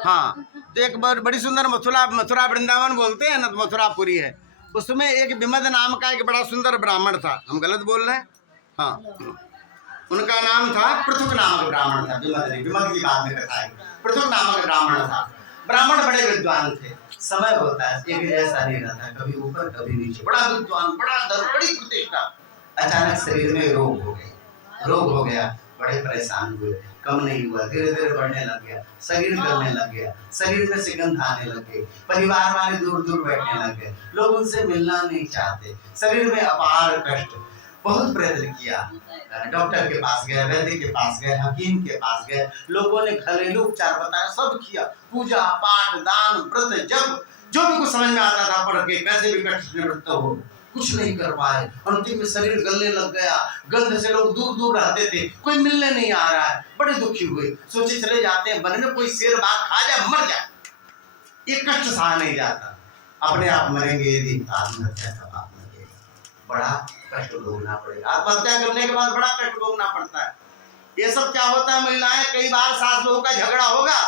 हाँ। तो एक बड़ी सुंदर मथुरा वृंदावन बोलते हैं ना, मथुरापुरी है। उसमें एक विमद नाम का एक बड़ा सुंदर ब्राह्मण था। हम गलत बोल रहे हैं? हाँ, उनका नाम था पृथुक नामक ब्राह्मण था। विमद नहीं, विमद की बात में कथा है। पृथुक नामक ब्राह्मण था। ब्राह्मण बड़े विद्वान थे। समय होता है एक जैसा नहीं रहता, कभी ऊपर कभी नीचे। बड़ा विद्वान, बड़ा धर्म, बड़ी प्रतिष्ठा। अचानक शरीर में रोग हो गया, बड़े परेशान हुए। कम नहीं हुआ, धीरे धीरे बढ़ने लग गया, शरीर गलने लग गया, शरीर में से गंध आने लग गई, परिवार वाले दूर दूर बैठने लग गए, लोग उनसे मिलना नहीं चाहते, शरीर में अपार कष्ट। बहुत प्रयत्न किया, डॉक्टर के पास गए, वैद्य के पास गए, हकीम के पास गए, लोगों ने घरेलू उपचार बताया, सब किया, पूजा पाठ दान व्रत जब जो भी कुछ समझ में आता था पढ़ के, कैसे भी कष्ट निवृत्त हो, कुछ नहीं कर पाए। अंतिम में शरीर गलने लग गया, गंध से लोग दूर दूर रहते थे, कोई मिलने नहीं आ रहा है, बड़े दुखी हुए, सोचे चले जाते हैं वन में, कोई शेर बाघ खा जाए मर जाए, ये कष्ट सहा नहीं जाता, अपने आप मरेंगे यदि आत्महत्या का पाप लगेगा, बड़ा कष्ट भोगना पड़ेगा। आत्महत्या करने के बाद बड़ा कष्ट भोगना पड़ता है। ये सब क्या होता है, महिलाएं कई बार सास बहू का झगड़ा होगा,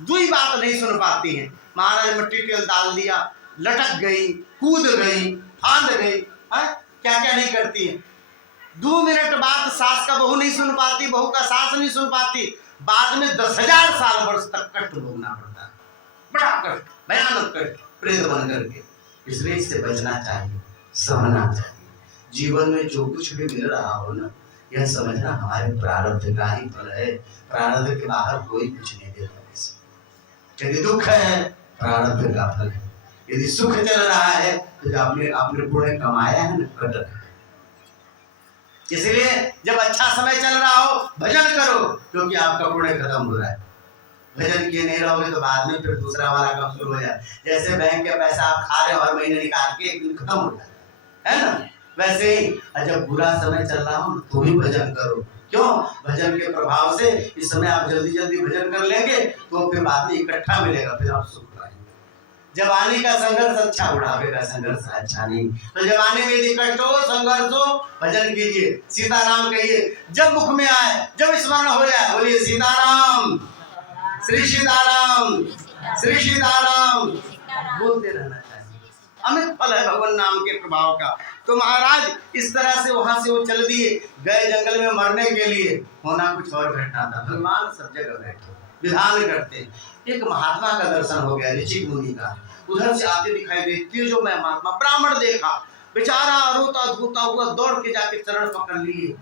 दुई बात नहीं सुन पाती हैं, महाराज मिट्टी तेल डाल दिया, लटक गई, कूद गई, फांद गई, क्या क्या नहीं करती है। 2 मिनट बाद सास का बहू नहीं सुन पाती, बहू का सास नहीं सुन पाती, बाद में 10,000 साल वर्ष तक कष्ट भोगना पड़ता है, बड़ा कष्ट, भयानक कष्ट, प्रेत बन करके। इसलिए इससे बचना चाहिए, सहना चाहिए। जीवन में जो कुछ भी मिल रहा हो ना, यह समझना हमारे प्रारब्ध का ही फल है, प्रारब्ध के बाहर कोई कुछ नहीं देता किसी। यदि दुख है प्रारब्ध का फल है, यदि सुख चल रहा है तो आपने पुण्य कमाया है ना, कटक है। इसलिए जब अच्छा समय चल रहा हो भजन करो, क्योंकि आपका पुण्य खत्म हो रहा है। भजन किए नहीं रहोगे तो बाद में फिर दूसरा वाला काम शुरू हो जाए। जैसे बैंक का पैसा आप खा रहे हो हर महीने निकाल के, एक दिन खत्म हो जाता है ना, वैसे ही जब बुरा समय चल रहा हो तो भी भजन करो। क्यों? भजन के प्रभाव से इस समय आप जल्दी जल्दी भजन कर लेंगे तो फिर बाद में इकट्ठा मिलेगा, फिर आप सुख पाएंगे। जवानी का संघर्ष अच्छा, बुढ़ापे का संघर्ष अच्छा नहीं। तो जवानी में यदि कष्ट हो, संघर्ष हो, भजन कीजिए, सीताराम कहिए, जब मुख में आए, जब स्मरण हो जाए, बोलिए सीताराम, श्री सीताराम, श्री सीताराम, बोलते रहना चाहिए। अमित फल है भगवान नाम के प्रभाव का। तो महाराज इस तरह से वहां से वो चल दिए, गए जंगल में मरने के लिए। होना कुछ और घटना था, भगवान सब जगह बैठे विधान करते। एक महात्मा का दर्शन हो गया, ऋषि मुनि का, उधर से आते दिखाई देती जो मैं महात्मा, ब्राह्मण देखा, बेचारा रोता धोता हुआ दौड़ के जाके चरण पकड़ लिए।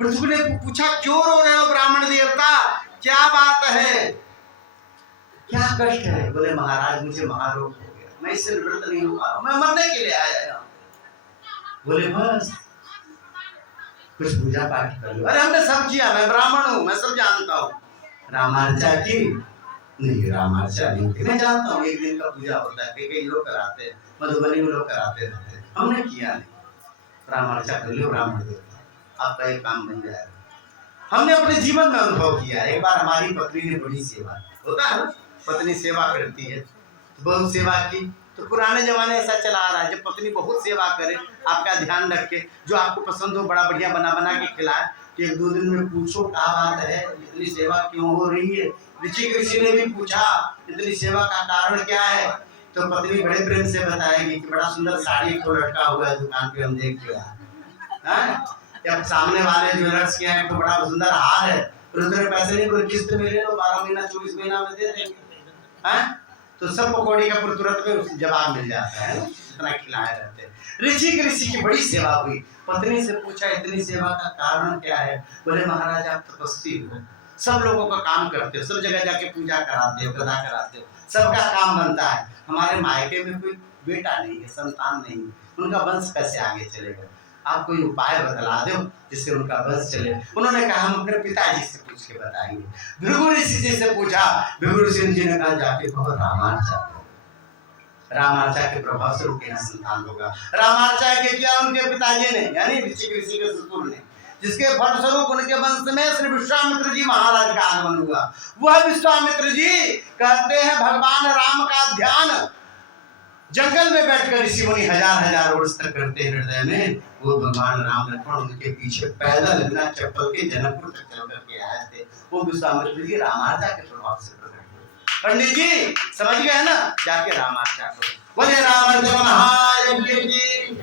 पृथ्वी ने पूछा क्यों रो रहे हो ब्राह्मण देवता, क्या बात है, क्या कष्ट है? बोले महाराज मुझे महारोग हो गया, मैं इससे निवृत्त नहीं हो पा रहा, मैं मरने के लिए आया। बोले बस कुछ पूजा पाठ कर लो। अरे हमने सब किया, मैं ब्राह्मण हूँ, मैं सब जानता हूँ। रामार्चा की नहीं, रामार्चा नहीं, मैं जानता हूँ एक दिन का पूजा होता है, कई लोग कराते हैं, मधुबनी में लोग कराते रहते हैं, हमने किया नहीं। रामार्चा कर लो ब्राह्मण देवता, आपका एक काम बन जाएगा। हमने अपने जीवन में अनुभव किया। एक बार हमारी पत्नी ने बड़ी सेवा, होता है ना, पत्नी सेवा करती है, बहुत सेवा की। तो पुराने जमाने ऐसा चला आ रहा है, जब पत्नी बहुत सेवा करे, आपका ध्यान रखे, जो आपको पसंद हो बड़ा बढ़िया बना बना के खिलाए, कि 1-2 दिन में पूछो क्या बात है, इतनी सेवा क्यों हो रही है। ऋषि ने भी पूछा इतनी सेवा का कारण क्या है, तो पत्नी बड़े प्रेम से बताएगी कि बड़ा सुंदर साड़ी को लटका हुआ है दुकान पे, हम देख के आए। जब सामने वाले ज्वेलर्स के हैं तो बड़ा सुंदर हार है, उतने पैसे नहीं, कोई किस्त मिले तो 12 महीना 24 महीना में दे देंगे। तो सब पकौड़ी का तुरंत में जवाब मिल जाता है, इतना खिलाए रहते हैं। ऋषि की बड़ी सेवा हुई। पत्नी से पूछा इतनी सेवा का कारण क्या है? बोले महाराज आप तपस्वी हो, सब लोगों का काम करते हो, सब जगह जाके पूजा कराते हो, कथा कराते हो, सबका काम बनता है। हमारे मायके में कोई बेटा नहीं है, संतान नहीं है, उनका वंश कैसे आगे चलेगा? आप कोई उपाय बतला दो जिससे उनका वंश चले। उन्होंने कहा हम अपने पिताजी से पूछ के बताएंगे। भृगु ऋषि जी से पूछा, भृगु ऋषि जी ने कहा जाके कहो रामार्चा, रामार्चा के प्रभाव से उनके यहाँ संतान होगा। रामार्चा के किया उनके पिताजी ने, यानी ऋषि के ससुर ने, जिसके फलस्वरूप उनके वंश में श्री विश्वामित्र जी महाराज का आगमन हुआ। वह विश्वामित्र जी कहते हैं भगवान राम का ध्यान जंगल में बैठकर ऋषि मुनि हजार वर्ष तक करते हैं हृदय में। वो भगवान राम लक्ष्मण उनके पीछे पैदल बिना चप्पल के जनकपुर तक चल करके आए थे। वो विश्वामित्र जी रामार्चा के प्रभाव से प्रकट हुए। पंडित जी समझ गए ना, जाके रामार्चा करो। बोले रामार्चा महायज्ञ की।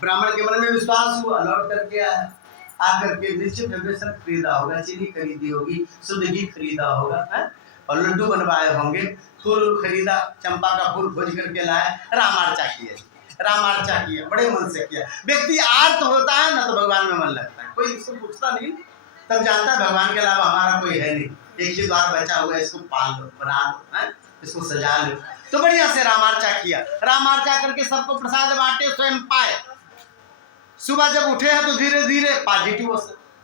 ब्राह्मण के मन में विश्वास हुआ, लौट करके आया, आकर के निश्चित व्यसन खरीदा होगा, चीनी खरीदी होगी, शुद्ध घी खरीदा होगा, और लड्डू बनवाए होंगे, फूल खरीदा, चंपा का फूल खोज करके लाए, रामार्चा किया, रामार्चा किया, बड़े मन से किया। व्यक्ति आर्त होता है ना तो भगवान में मन लगता है, कोई इसको पूछता नहीं, तब जानता है भगवान के अलावा हमारा कोई है नहीं, एक ही द्वार बचा हुआ है, इसको पाल लो, बना लो, इसको सजा लो। तो बढ़िया से रामार्चा किया, रामार्चा करके सबको प्रसाद बांटे, स्वयं पाए, सुबह जब उठे हैं तो धीरे धीरे पॉजिटिव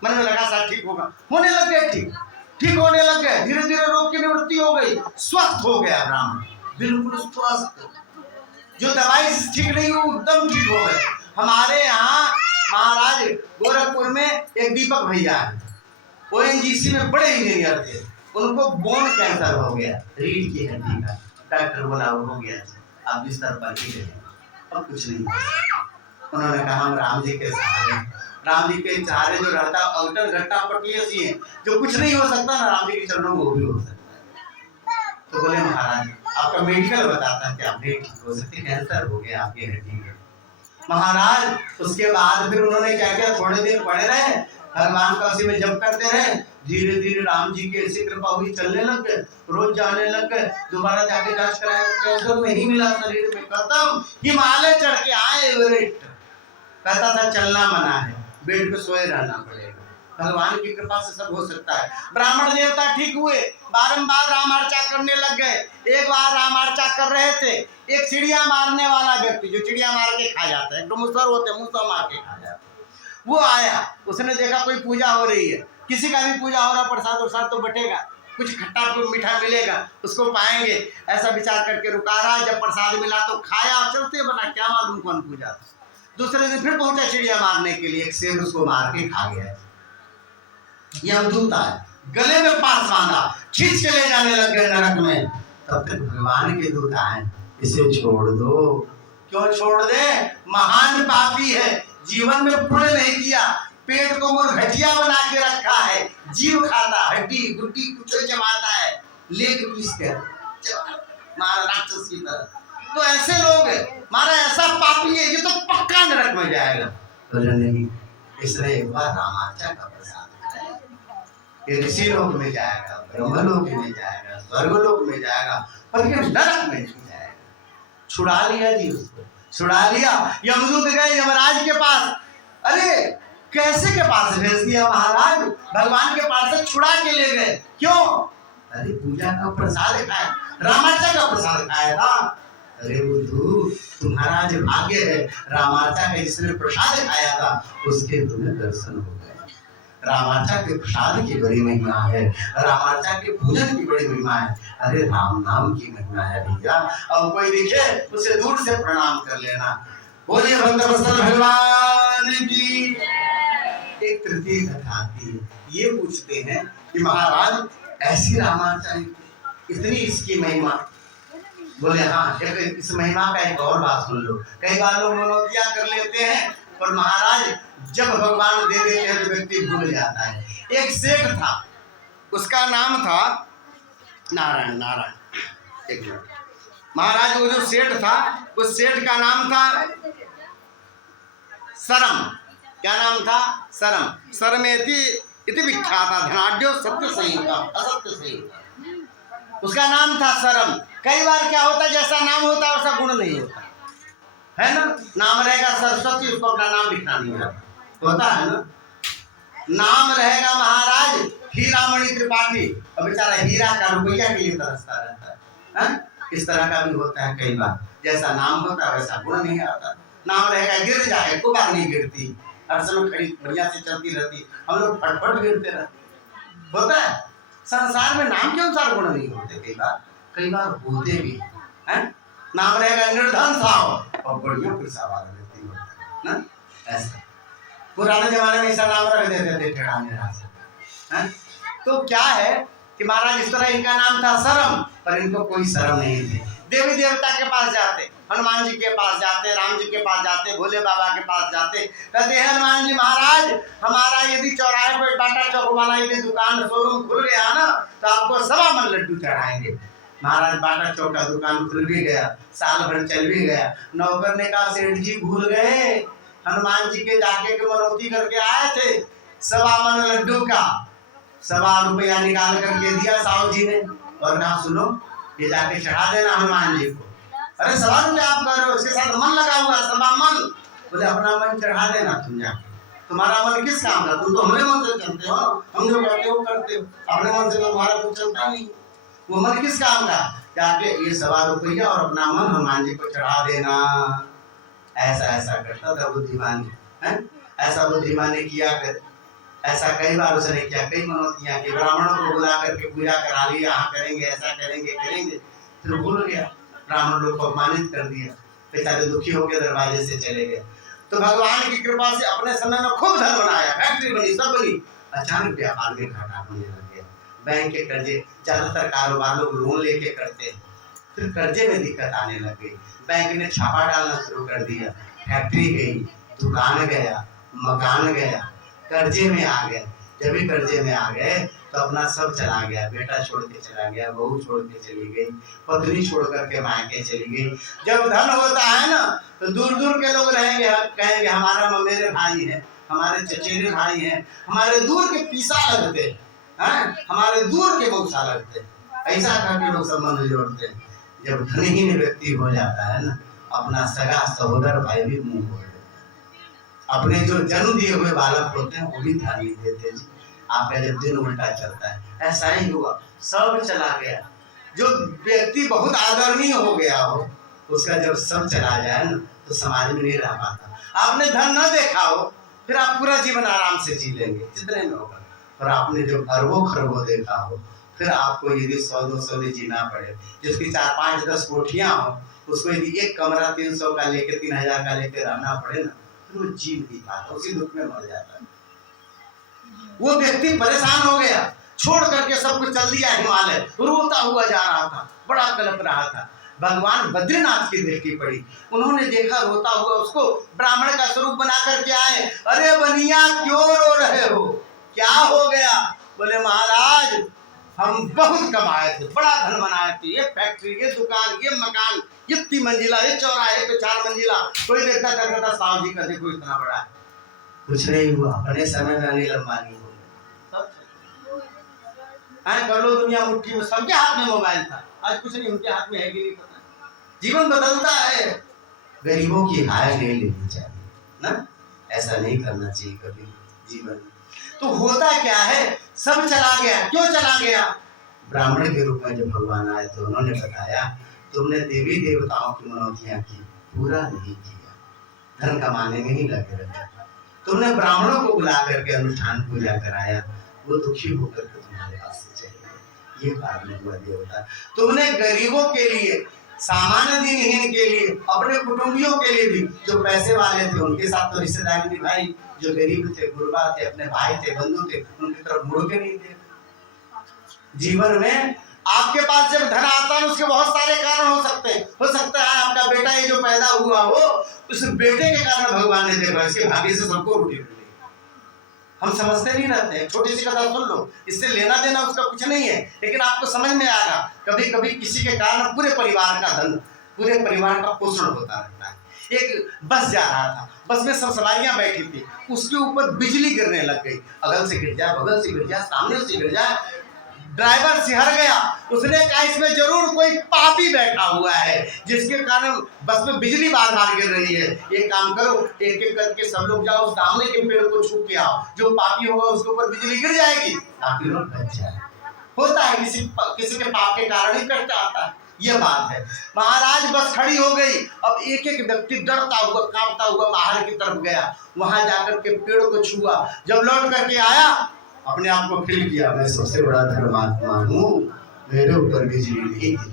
मन में लगा शायद ठीक होगा, होने लग गए, ठीक होने लग गए, धीरे धीरे रोग की निवृत्ति हो गई, स्वस्थ हो गया ब्राह्मण, बिल्कुल स्वस्थ। जो दवाई ठीक नहीं हो एकदम ठीक हो गए। हमारे यहाँ महाराज गोरखपुर में एक दीपक भैया है, ONGC में बड़े इंजीनियर थे, उनको बोन कैंसर हो गया, रीढ़ की हड्डी का। डॉक्टर बोला वो हो गया, आप बिस्तर पर ही रहे, अब कुछ नहीं हो सकता। उन्होंने कहा हम राम जी के सहारे, राम जी के सहारे जो रहता अवटन घट्टा पटी ऐसी है, जो कुछ नहीं हो सकता ना राम जी के चरणों में वो भी हो सकता है। तो बोले महाराज आपका मेडिकल बताता है कि आप नहीं ठीक हो सकते, कैंसर हो गया आपकी हड्डी में। महाराज उसके बाद फिर उन्होंने क्या किया, थोड़े दिन पड़े रहे, भगवान का उसी में जप करते रहे, धीरे धीरे राम जी की ऐसी कृपा हुई, चलने लग गए, रोज जाने लग गए। दोबारा जाके जांच कराया, कैंसर नहीं मिला शरीर में, खत्म। हिमालय चढ़ के आए एवरेस्ट, कहता था चलना मना है, बेड पे सोए रहना पड़ेगा। भगवान की कृपा से सब हो सकता है। ब्राह्मण देवता ठीक हुए, बारंबार राम अर्चा करने लग गए। एक बार राम अर्चा कर रहे थे, एक चिड़िया मारने वाला व्यक्ति जो चिड़िया मार के खा जाता है, तो मुसर होते मुसर मार के खा जाता है, वो आया, उसने देखा कोई पूजा हो रही है, किसी का भी पूजा हो रहा, प्रसाद उरसाद तो बटेगा, कुछ खट्टा मीठा मिलेगा, उसको पाएंगे, ऐसा विचार करके रुका रहा। जब प्रसाद मिला तो खाया, चलते बना, क्या मालूम कौन पूजा था। दूसरे दिन फिर पहुंचा चिड़िया मारने के लिए, एक शेर उसको मार के खा गया। यमदूत आए, गले में पास बांधा, खींच के ले जाने लग गए नरक में। तब तक भगवान के दूत आए, इसे छोड़ दो। क्यों छोड़ दे, महान पापी है, जीवन में पुण्य नहीं किया, पेट को मुर्घटिया बना के रखा है, जीव खाता, हड्डी गुड्डी कुछ जमाता है, लेग पीस कर मारा राक्षस की तरह। तो ऐसे लोग है, मारा ऐसा पापी है, ये तो पक्का नरक में जाएगा। तो नहीं, इसने एक बार रामाचा का प्रसाद खाया, ये ऋषि लोक में जाएगा, ब्रह्मलोक में जाएगा, स्वर्गलोक में जाएगा, पर ये नरक में नहीं जाएगा। छुड़ा लिया जी उसको, छुड़ा लिया। यमदूत गए यमराज के पास, अरे कैसे के पास भेज दिया महाराज, भगवान के पास से छुड़ा के ले गए, क्यों? अरे पूजा का प्रसाद खाया, रामाचा का प्रसाद खाया था। अरे बुद्धू, तुम्हारा आज भाग्य है, रामाचा का जिसने प्रसाद खाया था उसके तुम्हें दर्शन हो गए। रामाचा के प्रसाद की बड़ी महिमा है, रामाचा के पूजन की बड़ी महिमा है। अरे राम नाम की महिमा है भैया। अब कोई दिखे उसे दूर से प्रणाम कर लेना। बोलिए भक्तवत्सल भगवान की। एक तृतीय कथा आती है, ये पूछते हैं कि महाराज ऐसी रामाचा इतनी इसकी महिमा। बोले हाँ, इस महिमा का एक और बात सुन लो। कई बार लोग मनोतिया कर लेते हैं, पर महाराज जब भगवान दे देते हैं तो व्यक्ति भूल जाता है। एक सेठ था, उसका नाम था नारायण। एक मिनट, महाराज वो जो सेठ था, उस सेठ का नाम था सरम। क्या नाम था? सरम। सरमेति इति विख्याता धनाढ्यो सत्य संहिता असत्य संहिता। उसका नाम था सरम। कई बार क्या होता है, जैसा नाम होता है वैसा गुण नहीं होता है ना। नाम रहेगा सरस्वती, उसको अपना नाम लिखना नहीं होता है ना। नाम रहेगा महाराज हीरामणि त्रिपाठी, और बेचारा हीरा का रुपया के लिए तरसता रहता है। इस तरह का भी होता है कई बार, जैसा नाम होता है वैसा गुण नहीं आता। नाम रहेगा गिरजा है, को बार नहीं गिरती, हर समय खड़ी बढ़िया से चलती रहती, हम लोग फटफट गिरते रहते। होता है संसार में नाम के अनुसार गुण नहीं होते, कई बार होते भी हैं। नाम रहेगा निर्धन साव और बढ़िया पैसा वाला व्यक्ति होता है ना। ऐसा पुराने जमाने में ऐसा नाम रख देते थे टेढ़ा मेढ़ा से। तो क्या है कि महाराज इस तरह इनका नाम था शर्म, पर इनको कोई शर्म नहीं थी। देवी देवता के पास जाते, हनुमान जी के पास जाते, राम जी के पास जाते, भोले बाबा के पास जाते, कहते हैं हनुमान जी महाराज हमारा यदि चौराहे पर बाटा चौक वाला यदि दुकान शोरूम खुल गया ना तो आपको 1.25 मन लड्डू चढ़ाएंगे। महाराज बाटा चौक का दुकान खुल भी गया, साल भर चल भी गया। नौकर ने कहा सेठ जी भूल गए, हनुमान जी के जाके के मनौती करके आए थे, 1.25 मन लड्डू का 1.25 रुपया निकाल करके दिया साहु जी ने, और कहा सुनो ये जाके चढ़ा देना हनुमान जी को। अरे 1.25 रुपया आप कर रहे हो, उसके साथ मन लगा हुआ 1.25 मन। बोले अपना मन चढ़ा देना तुम जाके, तुम्हारा मन किस काम का, तुम तो हमारे मन से चलते हो, हम जो करते हो करते हो, अपने मन से तो तुम्हारा कुछ चलता नहीं। वो मन किस काम का, जाके ये 1.25 रुपया और अपना मन हनुमान जी को चढ़ा देना। ऐसा ऐसा करता था बुद्धिमान। है? ऐसा बुद्धिमान ने किया कर, ऐसा कई बार उसने किया, कई मनोतियां की, ब्राह्मणों को बुला करके पूजा करा ली, यहाँ करेंगे, ऐसा करेंगे करेंगे, फिर भूल गया, ब्राह्मण लोग को अपमानित कर दिया, बेचारे दुखी होकर दरवाजे से चले गए। तो भगवान की कृपा से अपने समय में खूब धन बनाया, फैक्ट्री बनी, सब बनी। अचानक व्यापार में घाटा होने लग गया, बैंक के कर्जे, ज्यादातर कारोबार लोग लोन लेके करते हैं, फिर कर्जे में दिक्कत आने लग गई। बैंक ने छापा डालना शुरू कर दिया, फैक्ट्री गई, दुकान गया, मकान गया, कर्जे में आ गए। जब भी कर्जे में आ गए तो अपना सब चला गया, बेटा छोड़ के चला गया, बहू छोड़ के चली गई, पत्नी छोड़ करके मायके चली गई। जब धन होता है ना तो दूर दूर के लोग रहेंगे, कहेंगे हमारा ममेरे भाई है, हमारे चचेरे भाई हैं, हमारे दूर के पीसा लगते हैं, हमारे दूर के मौसा लगते, ऐसा करके लोग संबंध जोड़ते हैं। जब धनहीन व्यक्ति हो जाता है ना, अपना सगा सहोदर भाई भी मुंह खोल देता है, अपने जो जन्म दिए हुए बालक होते हैं वो भी ध्यान नहीं देते जी। आपका जब दिन उल्टा चलता है, ऐसा ही हुआ, सब चला गया। जो व्यक्ति बहुत आदरणीय हो गया हो, उसका जब सब चला जाए ना तो समाज में नहीं रह पाता। आपने धन न देखा हो, फिर आप पूरा जीवन आराम से जी लेंगे जितने में होगा, और आपने जब अरबों खरबों देखा हो, फिर आपको यदि 100-200 में जीना पड़े, जिसकी 4-5-10 कोठियां हो, उसको यदि एक कमरा 300 का लेके 3000 का लेके रहना पड़े ना, फिर वो जी नहीं पाता, उसी दुख में मर जाता है। वो व्यक्ति परेशान हो गया, छोड़ करके सब कुछ चल दिया हिमालय, रोता हुआ जा रहा था, बड़ा कलप रहा था। भगवान बद्रीनाथ की दृष्टि पड़ी, उन्होंने देखा रोता हुआ उसको, ब्राह्मण का स्वरूप बना करके आए। अरे बनिया क्यों रो रहे हो, क्या हो गया? बोले महाराज हम बहुत कमाए थे, बड़ा धन बनाए थे, ये फैक्ट्री, ये दुकान, ये मकान, इतनी मंजिला, ये चौराहे पे 4 मंजिला, कोई देखता करता साहब जी का देखो इतना बड़ा है। कुछ नहीं हुआ, अपने समय में अनिल अंबानी हो गए, कर लो दुनिया मुट्ठी में, सबके हाथ में मोबाइल था, आज कुछ नहीं, उनके हाथ में है कि नहीं पता। जीवन बदलता है, गरीबों की हाय नहीं लेनी चाहिए ना, ऐसा नहीं करना चाहिए कभी जीवन। तो होता क्या है, सब चला गया, क्यों चला गया? ब्राह्मण के रूप में जब भगवान आए तो उन्होंने बताया तुमने देवी देवताओं की मनौतियां की, पूरा नहीं किया, धन कमाने में ही लगे रहे, तुमने ब्राह्मणों को बुला करके अनुष्ठान पूजा कराया, वो दुखी होकर के तुम्हारे पास से चले गए, ये कारण हुआ देवता। तुमने गरीबों के लिए, सामान्य दिनहीन के लिए, अपने कुटुंबियों के लिए भी, जो पैसे वाले थे उनके साथ तो रिश्तेदारी निभाई, जो गरीब थे, गुरबा थे, अपने भाई थे, बंधु थे, उनकी तरफ मुड़ के नहीं थे। जीवन में आपके पास जब धन आता है उसके बहुत सारे कारण हो सकते हैं, हो सकता है आपका बेटा ये जो पैदा हुआ हो, उस बेटे के कारण भगवान ने देखा इसके भाग्य से सबको रोटी मिली। हम समझते नहीं रहते हैं, छोटी सी कथा सुन लो, इससे लेना देना उसका कुछ नहीं है, लेकिन आपको समझ में आएगा। कभी कभी किसी के कारण पूरे परिवार का धन, पूरे परिवार का पोषण होता रहता है। एक बस जा रहा था, बस में सब सवारियां बैठी थी, उसके ऊपर बिजली गिरने लग गई, अगल से गिर जाए, बगल से गिर जाए, सामने से गिर जाए। ड्राइवर सिहर गया, उसने कहा इसमें जरूर कोई पापी बैठा हुआ है जिसके कारण बस में बिजली बार बार गिर रही है। एक काम करो, एक एक करके सब लोग जाओ, सामने के पेड़ को छू के आओ, जो पापी होगा उसके ऊपर बिजली गिर जाएगी, बाकी लोग बच जाए। होता है, किसी के पाप के कारण ही कष्ट आता है, ये बात है। महाराज बस खड़ी हो गई, अब एक एक व्यक्ति डरता हुआ कांपता हुआ बाहर की तरफ गया, वहां जाकर के पेड़ को छुआ, जब लौट करके आया अपने आप को फील किया मैं सबसे बड़ा धर्मात्मा हूँ, मेरे ऊपर बिजली नहीं गिरी।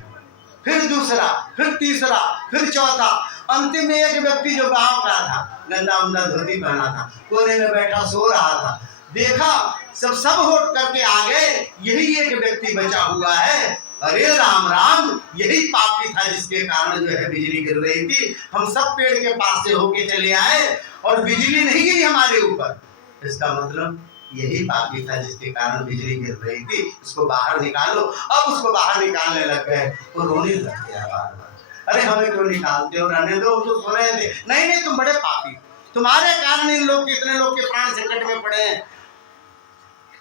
फिर दूसरा, फिर तीसरा, फिर चौथा, अंतिम में एक व्यक्ति जो गांव का था, गंदा उंदा धोती पहना था, कोने में बैठा सो रहा था, देखा सब होट करके आ गए, यही एक व्यक्ति बचा हुआ है। अरे राम राम, यही पापी था जिसके कारण जो है बिजली गिर रही थी, हम सब पेड़ के पास से होके चले आए और बिजली नहीं गिरी हमारे ऊपर। इसका मतलब यही पापी था जिसके कारण बिजली गिर रही थी, उसको बाहर निकालो। अब उसको बाहर निकालने लग गए तो रोने लग गया बार बार, अरे हमें क्यों निकालते हो, रहने दो, हम तो सो रहे थे। नहीं नहीं, तुम बड़े पापी, तुम्हारे कारण इन लोग के, इतने लोग के प्राण संकट में पड़े हैं,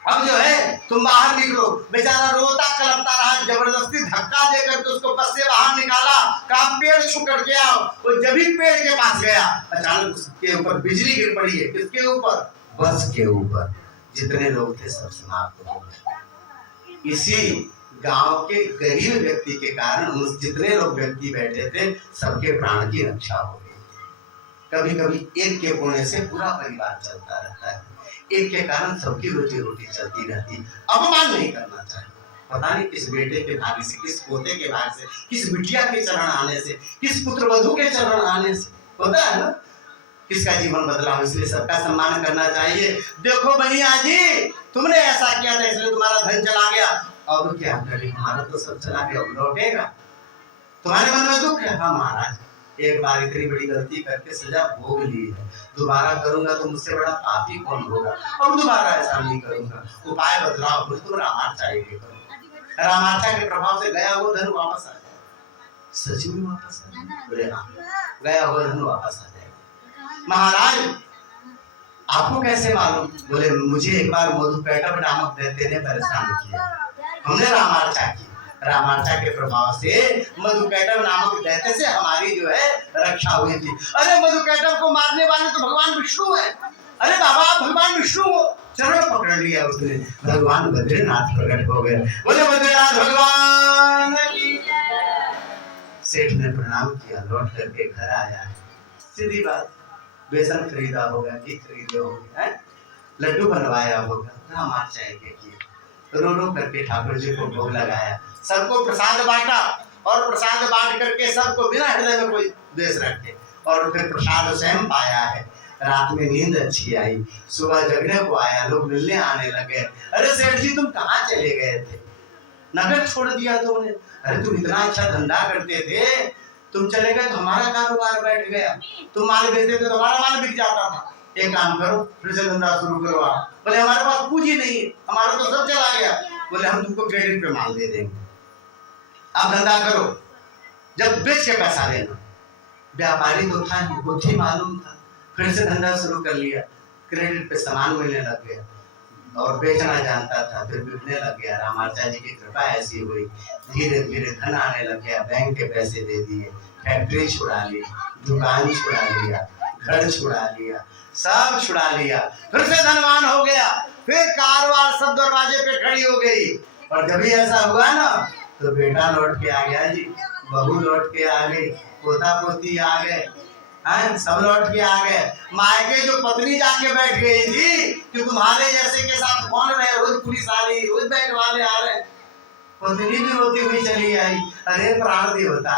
अब जो है तुम बाहर निकलो। बेचारा रोता कलपता रहा, जबरदस्ती धक्का देकर के उसको बस से बाहर निकाला, कहा पेड़ छू करके आओ। वो जब भी पेड़ के पास गया, अचानक उसके ऊपर बिजली गिर पड़ी है। किसके ऊपर? बस के ऊपर। जितने लोग थे सब समाप्त हो गए। इसी गांव के गरीब व्यक्ति के कारण उस जितने लोग व्यक्ति बैठे थे सबके प्राण की रक्षा हो गई। कभी कभी एक के होने से पूरा परिवार चलता रहता है, एक के कारण सबकी रोजी रोटी चलती रहती है। अपमान नहीं करना चाहिए। पता नहीं किस बेटे के भाग्य से, किस पोते के भाग्य से, किस बिटिया के चरण आने से, किस पुत्र वधू के चरण आने से होता है ना, किसका जीवन बदला हो। इसलिए सबका सम्मान करना चाहिए। देखो बनिया जी, तुमने ऐसा किया था इसलिए तुम्हारा धन चला गया, अब क्या करें, हमारा तो सब चला गया, लौटेगा। तुम्हारे मन में दुख है? हाँ महाराज, एक बार इतनी बड़ी गलती करके सजा भोग ली है, दोबारा करूंगा तो मुझसे बड़ा पापी कौन होगा, और दोबारा ऐसा नहीं करूंगा। उपाय बदलाव, तुम रामार्चा करो। रामार्चा के प्रभाव से गया वो धन वापस आ जाए। सच में वापस आ जाए? बोले हाँ, गया वो धन वापस आ जाए। महाराज आपको कैसे मालूम? बोले मुझे एक बार मधुकैटभ नामक दैत्य ने परेशान किया, हमने रामार्चा की, रामार्चा के प्रभाव से मधुकैटभ नामक दैत्य से हमारी जो है रक्षा हुई थी। अरे मधुकैटभ को मारने वाले तो भगवान विष्णु है। अरे बाबा आप भगवान विष्णु हो। चरण पकड़ लिया उसने, भगवान बद्रीनाथ प्रकट हो गए। बोले बद्रीनाथ भगवान की। सेठ ने प्रणाम किया, लौट करके घर आया है। सीधी बात, बेसन खरीदा होगा, घी खरीदे होंगे, लड्डू बनवाया होगा, रामार्चा किया, रो रो करके ठाकुर जी को भोग लगाया, सबको प्रसाद बांटा, और प्रसाद बांट करके सबको बिना हृदय में कोई द्वेष रखे, और फिर प्रसाद स्वयं पाया है। रात में नींद अच्छी आई, सुबह जगने को आया, लोग मिलने आने लगे। अरे सेठ जी तुम कहाँ चले गए थे, नगर छोड़ दिया तुमने? अरे तुम इतना अच्छा धंधा करते थे, तुम चले गए तो हमारा कारोबार बैठ गया, तुम माल बेचते थे तो हमारा माल बिक जाता था। एक काम करो, फिर से धंधा शुरू करो आप। बोले हमारे पास पूंजी नहीं है, हमारा तो सब चला गया। बोले हम तुमको क्रेडिट पे माल दे देंगे, आप धंधा करो, जब बेच के पैसा देना। व्यापारी तो था, बुद्धि मालूम था, फिर से धंधा शुरू कर लिया, क्रेडिट पे सामान मिलने लग गया और बेचना जानता था, फिर बिकने लग गया। रामार्चा जी की कृपा ऐसी हुई, धीरे धीरे धन आने लग गया, बैंक के पैसे दे दिए, फैक्ट्री छुड़ा ली, दुकान छुड़ा लिया, घर छुड़ा लिया, सब छुड़ा लिया, फिर से धनवान हो गया, फिर कारवार सब दरवाजे पे खड़ी हो गई। और जब भी ऐसा हुआ ना तो बेटा लौट के आ गया जी, बहू लौट के आ गई, पोता पोती आ गए, सब लौट के आ गए। मायके जो पत्नी जाके बैठ गई थी कि तुम्हारे जैसे के साथ कौन रहे, रोज पुलिस आ रही, रोज बैंक वाले आ रहे, पत्नी भी रोती हुई चली आई। अरे प्राण देवता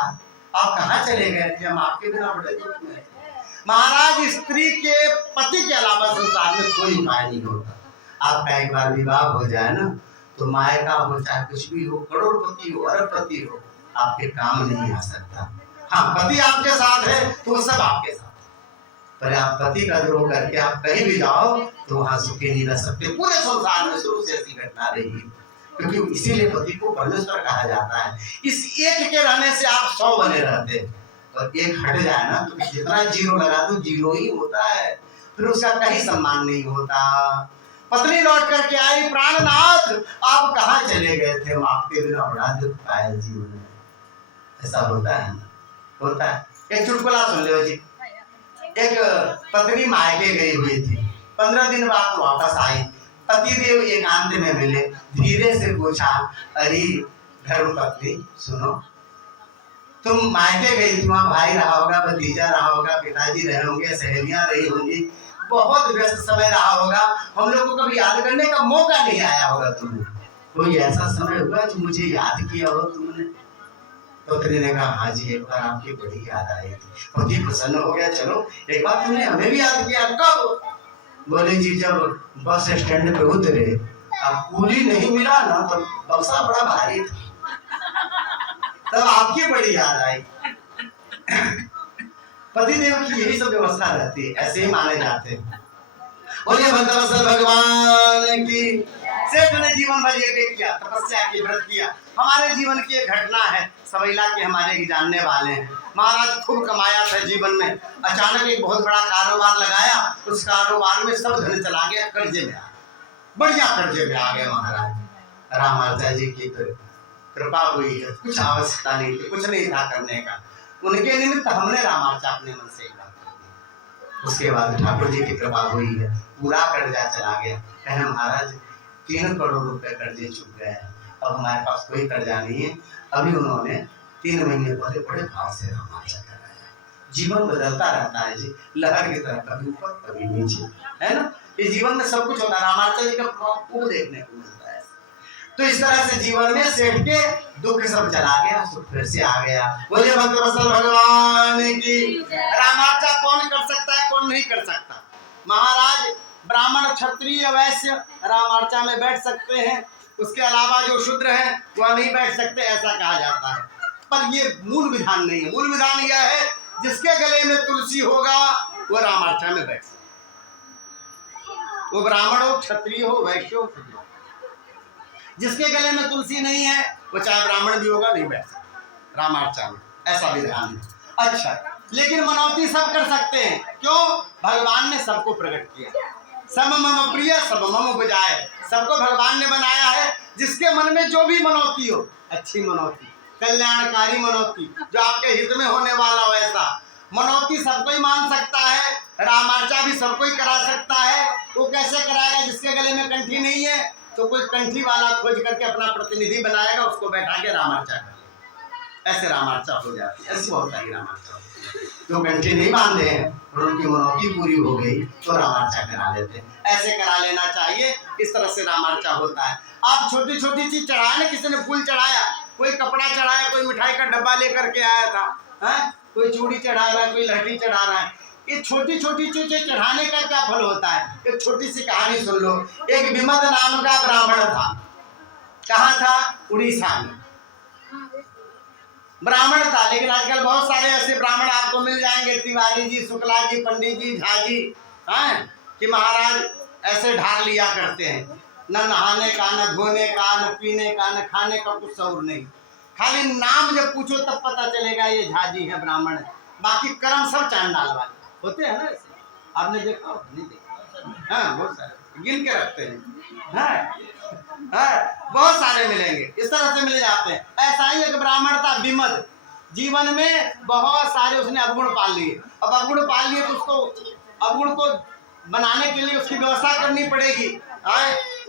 आप कहाँ चले गए थे, हम आपके बिना बड़े दुख में। महाराज स्त्री के पति के अलावा संसार में कोई उपाय नहीं होता। आपका एक बार विवाह हो जाए ना तो मायका हो चाहे कुछ भी हो, करोड़पति हो, अरबपति हो, आपके काम नहीं आ सकता। हाँ पति आपके साथ है तो सब आपके साथ, पर आप पति का द्रोह करके आप कहीं भी जाओ तो वहां सुखी नहीं रह सकते। पूरे संसार में शुरू से ऐसी घटना रही, क्योंकि इसीलिए पति को परमेश्वर कहा जाता है। इस एक के रहने से आप 100 बने रहते, और एक हट जाए ना तो जितना जीरो लगा दो जीरो ही होता है, फिर उसका कहीं सम्मान नहीं होता। पत्नी लौट करके आई, प्राणनाथ आप कहाँ चले गए थे, हम आपके बिना बड़ा दुख पाया जीवन में। ऐसा होता है ना, होता है। एक चुटकुला सुन लो जी। एक पत्नी मायके गई हुई थी, 15 दिन बाद वापस आई, पतिदेव एकांत में मिले, धीरे से पूछा, अरे धर्म पत्नी सुनो, तुम मायके गई थी, वहाँ भाई रहा होगा, भतीजा रहा होगा, पिताजी रहे होंगे, सहेलियां रही होंगी, बहुत व्यस्त समय रहा होगा, हम लोग को कभी याद करने का मौका नहीं आया होगा तुम्हें, कोई ऐसा समय हुआ जो मुझे याद किया हो तुमने? पत्नी ने कहा हाँ जी, एक बार आपकी बड़ी याद आई थी। पति प्रसन्न हो गया, चलो एक बार तुमने हमें भी याद किया, कब? बोले जी जब बस स्टैंड पे उतरे, अब कूली नहीं मिला ना तो बक्सा बड़ा भारी था, तब आपकी बड़ी याद आई। पतिदेव की यही सब व्यवस्था रहती है, ऐसे ही माने जाते हैं। बोलिए भक्तवत्सल भगवान की। सेठ ने जीवन भर ये किया, तपस्या की, व्रत किया। हमारे जीवन की एक घटना है, सबैला के हमारे ही जानने वाले हैं। महाराज खूब कमाया था जीवन में, अचानक एक बहुत बड़ा कारोबार लगाया, उस कारोबार में सब धन चला गया, कर्जे में आ गए, बढ़िया कर्जे में आ गए महाराज। रामार्चा जी की कृपा हुई है, कुछ आवश्यकता नहीं थी, कुछ नहीं था करने का, उनके निमित्त हमने रामार्चा अपने मन से कर दी। उसके बाद ठाकुर जी की कृपा हुई है, पूरा कर्जा चला गया। कहे महाराज 3 करोड़ रुपए कर्जे चुक गए हैं, अब हमारे पास कोई कर्जा नहीं है। अभी उन्होंने 3 महीने पहले बड़े भाव से रामार्चा कराया, जीवन बदलता रहता है जी, लहर की तरह, कभी ऊपर कभी नीचे, है ना। इस जीवन में सब कुछ होता है। रामाचार्य जी का खूब देखने को मिलता है। तो इस तरह से जीवन में सेठ के दुख सब चला गया, सुख फिर से आ गया। बोलिए भक्तवत्सल भगवान की। रामाचा कौन कर सकता है, कौन नहीं कर सकता। महाराज ब्राह्मण क्षत्रिय वैश्य रामार्चा में बैठ सकते हैं, उसके अलावा जो शूद्र है वह नहीं बैठ सकते, ऐसा कहा जाता है। पर ये मूल विधान नहीं है। मूल विधान यह है जिसके गले में तुलसी होगा वो रामार्चा में बैठ सकता, वो ब्राह्मण हो, क्षत्रिय हो, वैश्य हो, शूद्र हो। जिसके गले में तुलसी नहीं है वो चाहे ब्राह्मण भी होगा, नहीं बैठ सकता रामार्चा में, ऐसा विधान है। अच्छा, लेकिन मनौती सब कर सकते हैं। क्यों? भगवान ने सबको प्रकट किया। सब मम प्रिय सब मम बुझाए, सबको भगवान ने बनाया है। जिसके मन में जो भी मनौती हो, अच्छी मनौती, कल्याणकारी मनौती, जो आपके हित में होने वाला हो, ऐसा मनौती सबको ही मान सकता है। रामार्चा भी सबको ही करा सकता है। वो कैसे कराएगा? जिसके गले में कंठी नहीं है तो कोई कंठी वाला खोज करके अपना प्रतिनिधि बनाएगा, उसको बैठा के रामार्चा कर, ऐसे रामार्चा हो जाती है। ऐसी बहुत सारी रामार्चा, जो कंठी नहीं बांधे हैं और उनकी मनौती पूरी हो गई तो रामार्चा करा लेते हैं। ऐसे करा लेना चाहिए। इस तरह से रामार्चा होता है। आप छोटी छोटी चीज चढ़ाए ना, किसी ने फूल चढ़ाया, कोई कपड़ा चढ़ाया, कोई मिठाई का डब्बा लेकर के आया था, है? कोई चूड़ी चढ़ा रहा है, कोई लहठी चढ़ा रहा है। ये छोटी छोटी चीजें चढ़ाने का क्या फल होता है? एक छोटी सी कहानी सुन लो। एक विमद नाम का ब्राह्मण था। कहाँ था? उड़ीसा में ब्राह्मण था। लेकिन आजकल बहुत सारे ऐसे ब्राह्मण आपको मिल जाएंगे, तिवारी जी, शुक्ला जी, पंडित जी, झा जी, हैं, कि महाराज ऐसे ढाल लिया करते हैं, न नहाने का, न धोने का, न पीने का, न खाने का, कुछ सौर नहीं। खाली नाम जब पूछो तब पता चलेगा ये झा जी है, ब्राह्मण है। बाकी कर्म सब चांडाल वाले होते हैं ना। ऐसे आपने देखा? नहीं देखा? हाँ, बहुत सारे गिन के रखते हैं। हाँ, बहुत सारे मिलेंगे, इस तरह से मिल जाते हैं। ऐसा ही एक ब्राह्मण था विमद। जीवन में बहुत सारे उसने अवगुण पाल लिए। अब अवगुण पाल लिए तो उसको अवगुण को बनाने के लिए उसकी व्यवस्था करनी पड़ेगी।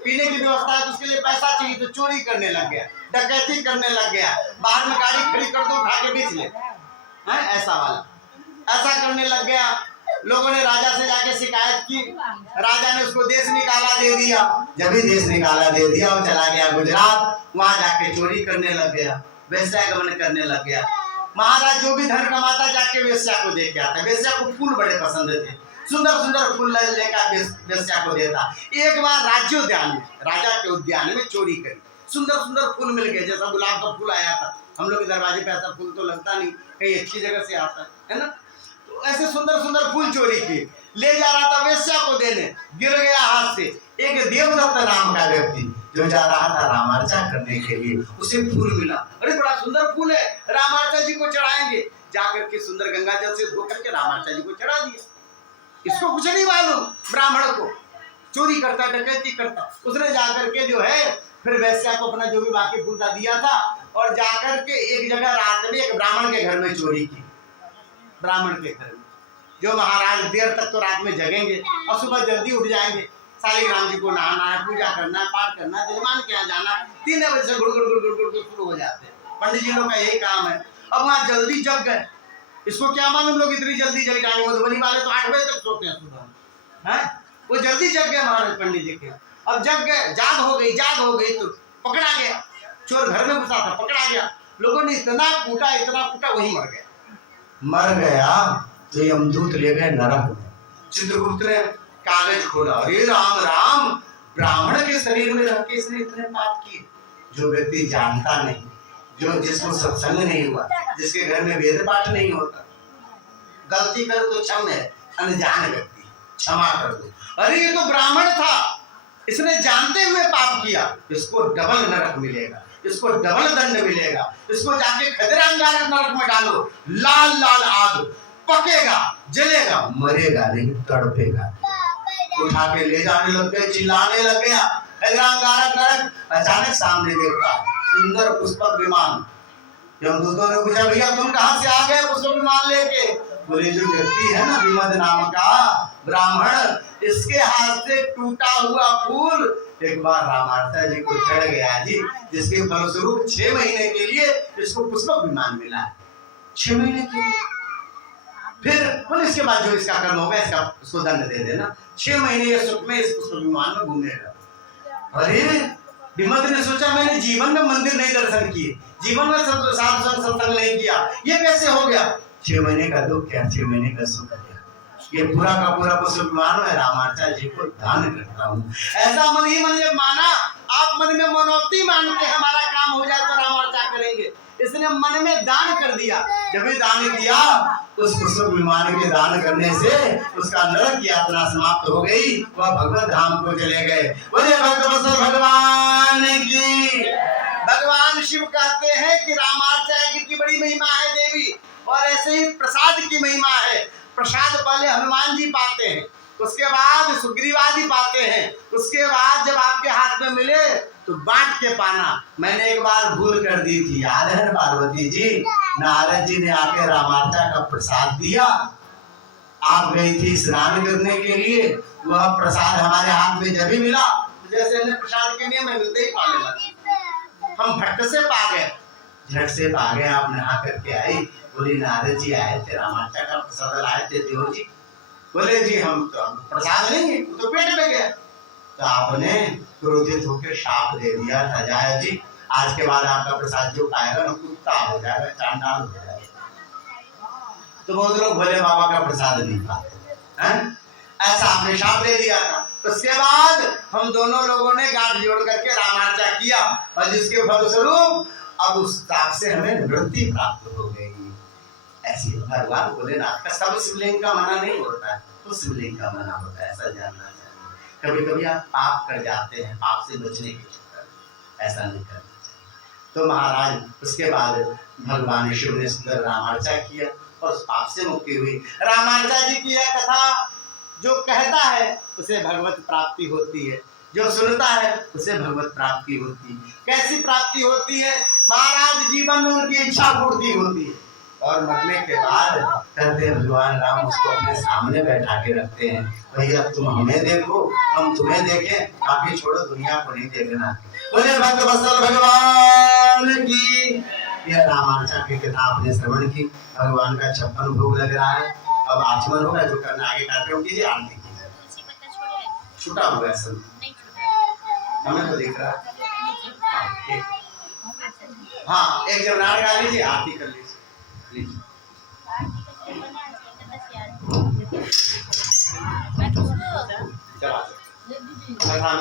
पीने की व्यवस्था है तो उसके लिए पैसा चाहिए, तो चोरी करने लग गया, डकैती करने लग गया, बाहर में गाड़ी खड़ी कर दो, उठा के बेच ले, ऐसा वाला, ऐसा करने लग गया। लोगों ने राजा से जाके शिकायत की, राजा ने उसको देश निकाला दे दिया। जब भी देश निकाला दे दिया, वो चला गया गुजरात, वहां जाके चोरी करने लग गया, वेश्यागमन करने लग गया। महाराज जो भी धन कमाता जाके वेश्या को दे के आता। वेश्या को फूल बड़े पसंद थे, सुंदर सुंदर फूल लेकर वेश्या को देता। एक बार राज्योद्यान में, राजा के उद्यान में चोरी करी, सुंदर सुंदर फूल मिल गए, जैसा गुलाब का फूल आया था। हम लोग के दरवाजे पे ऐसा फूल तो लगता नहीं, कहीं अच्छी जगह से आता है ना। तो ऐसे सुंदर सुंदर फूल चोरी किए, ले जा रहा था वेश्या को देने, गिर गया हाथ से। एक देवदत्त नाम का व्यक्ति जो जा रहा था रामार्चा करने के लिए, उसे फूल मिला। अरे बड़ा सुंदर फूल है, रामार्चा जी को चढ़ाएंगे। जाकर के सुंदर गंगा जल से धो करके रामार्चा जी को चढ़ा दिया। इसको कुछ नहीं मालूम, ब्राह्मण को चोरी करता, डकैती करता। उसने जाकर के जो है फिर वेश्या को अपना जो भी बाकी फूल दिया था, और जाकर के एक जगह रात में एक ब्राह्मण के घर में चोरी की। ब्राह्मण के घर में जो महाराज देर तक तो रात में जगेंगे और सुबह जल्दी उठ जाएंगे। शालिग्राम जी को नहाना है, पूजा करना है, पाठ करना है, जजमान के यहाँ जाना है। 3 बजे से गुड़ गुड़ गुड़ गुड़ गुड़ शुरू हो जाते हैं। पंडित जी लोग का यही काम है। अब वहाँ जल्दी जग गए, इसको क्या मालूम लोग इतनी जल्दी जग जाएंगे। मधुबनी वाले तो 8 बजे तक सोते हैं सुबह, है? वो जल्दी जग गए महाराज पंडित जी के। अब जग गए, जाग हो गई तो पकड़ा गया। चोर घर में घुसा था, पकड़ा गया। लोगों ने इतना कूटा, वही मर गया। तो यमदूत ले गए नरक में। चित्रगुप्त ने कागज खोला, अरे राम राम, ब्राह्मण के शरीर में रह के इसने इतने पाप किए। जो व्यक्ति जानता नहीं, जो जिसको सत्संग नहीं हुआ, जिसके घर में वेद पाठ नहीं होता, गलती कर तो क्षम है, अनजान व्यक्ति क्षमा कर दो। अरे ये तो ब्राह्मण था, इसने जानते हुए पाप किया, इसको डबल नरक मिलेगा, इसको डबल दंड मिलेगा। इसको जाके खदरांगारक नरक में डालो, लाल लाल आग, पकेगा, जलेगा, मरेगा नहीं, तड़पेगा। उठा के ले जाने लग गए, चिल्लाने लग गया, खदरांगारक नरक। अचानक सामने देखा सुंदर पुष्पक विमान। यमदूतों ने पूछा, भैया तुम कहाँ से आ गए पुष्पक विमान लेके? बोले, जो व्यक्ति है ना विमद नाम का ब्राह्मण, इसके हाथ से टूटा हुआ फूल एक बार रामार्चा जी को चढ़ गया जी, जिसके फलस्वरूप 6 महीने के लिए इसको पुष्पक विमान मिला। 6 महीने के लिए फिर बोले इसके बाद जो इसका कर्म होगा इसका उसको दंड दे देना। 6 महीने ये सुख में इस पुष्प विमान में घूमेगा। अरे विमल ने सोचा मैंने जीवन में मंदिर नहीं दर्शन किए, जीवन में साधु सत्संग नहीं किया, ये कैसे हो गया? 6 महीने का दुख क्या 6 महीने का सुख क्या? ये पूरा का पूरा पुष्प विमान में रामाचार्य जी को दान करता हूँ। ऐसा मन ही मन जब माना, आप मन में मनौती मानते हमारा काम हो जाए तो रामाचार्य करेंगे, इसने मन में दान कर दिया। जब भी दान किया उस पुष्प विमान के दान करने से उसका नरक की यात्रा समाप्त हो गई, वह भगवत धाम को चले गए। बोले भगवत भगवान की। भगवान शिव कहते हैं कि रामाचार्य की बड़ी महिमा है देवी, और ऐसे ही प्रसाद की महिमा है। प्रसाद पहले हनुमान जी पाते हैं, उसके बाद सुग्रीवादी पाते हैं, उसके बाद जब आपके हाथ में मिले तो बांट के पाना। मैंने एक बार भूल कर दी थी, याद है पार्वती जी? नारद जी ने आके रामाचार्य का प्रसाद दिया, आप गई थी स्नान करने के लिए, वह प्रसाद हमारे हाथ में जब ही मिला, जैसे प्रसाद के नियम मिलते ही पा लेना, हम फट से पा गए, झट से पा गए। आप नहा करके आई, बोली नारद जी आए थे, रामाचार्य का प्रसाद लाए थे देव जी। बोले जी हम तो प्रसाद लेंगे, तो पेट में गया। तो आपने क्रोधित होकर शाप दे दिया था, जाया जी आज के बाद आपका प्रसाद जो खाएगा ना कुत्ता हो जाएगा, चांडाल हो जाएगा। तो बहुत लोग भोले बाबा का प्रसाद नहीं खाते हैं, ऐसा आपने शाप दे दिया था। तो उसके बाद हम दोनों लोगों ने गांठ जोड़ करके रामार्चा किया, और जिसके फलस्वरूप अब उस ताप से हमें निवृत्ति प्राप्त हो गई। ऐसी भगवान भोलेनाथ का सब शिवलिंग का मना नहीं होता है, तो शिवलिंग का मना होता है, ऐसा जानना चाहिए। कभी कभी आप पाप कर जाते हैं, पाप से बचने के चक्कर ऐसा नहीं करना चाहिए। तो महाराज उसके बाद भगवान शिव ने सुंदर रामार्चा किया और उस पाप से मुक्ति हुई। रामार्चा जी की यह कथा जो कहता है उसे भगवत प्राप्ति होती है, जो सुनता है उसे भगवत प्राप्ति होती है। कैसी प्राप्ति होती है? महाराज जीवन में उनकी इच्छा पूर्ति होती है, और मरने के बाद कहते हैं भगवान राम उसको अपने सामने बैठा के रखते हैं, भैया तुम हमें देखो हम तुम्हें देखें, बाकी छोड़ो दुनिया को नहीं देखना। बोले भक्तवत्सल भगवान की। यह रामार्चा की कथा आपने श्रवण की, भगवान का 56 भोग लग रहा है। अब आचमन होगा, जो करना आगे कार्यक्रम कीजिए, आरती कीजिए। छूटा हुआ है सब, हमें तो दिख रहा है। हाँ एक जब नार गा लीजिए, आरती कर लीजिए। चला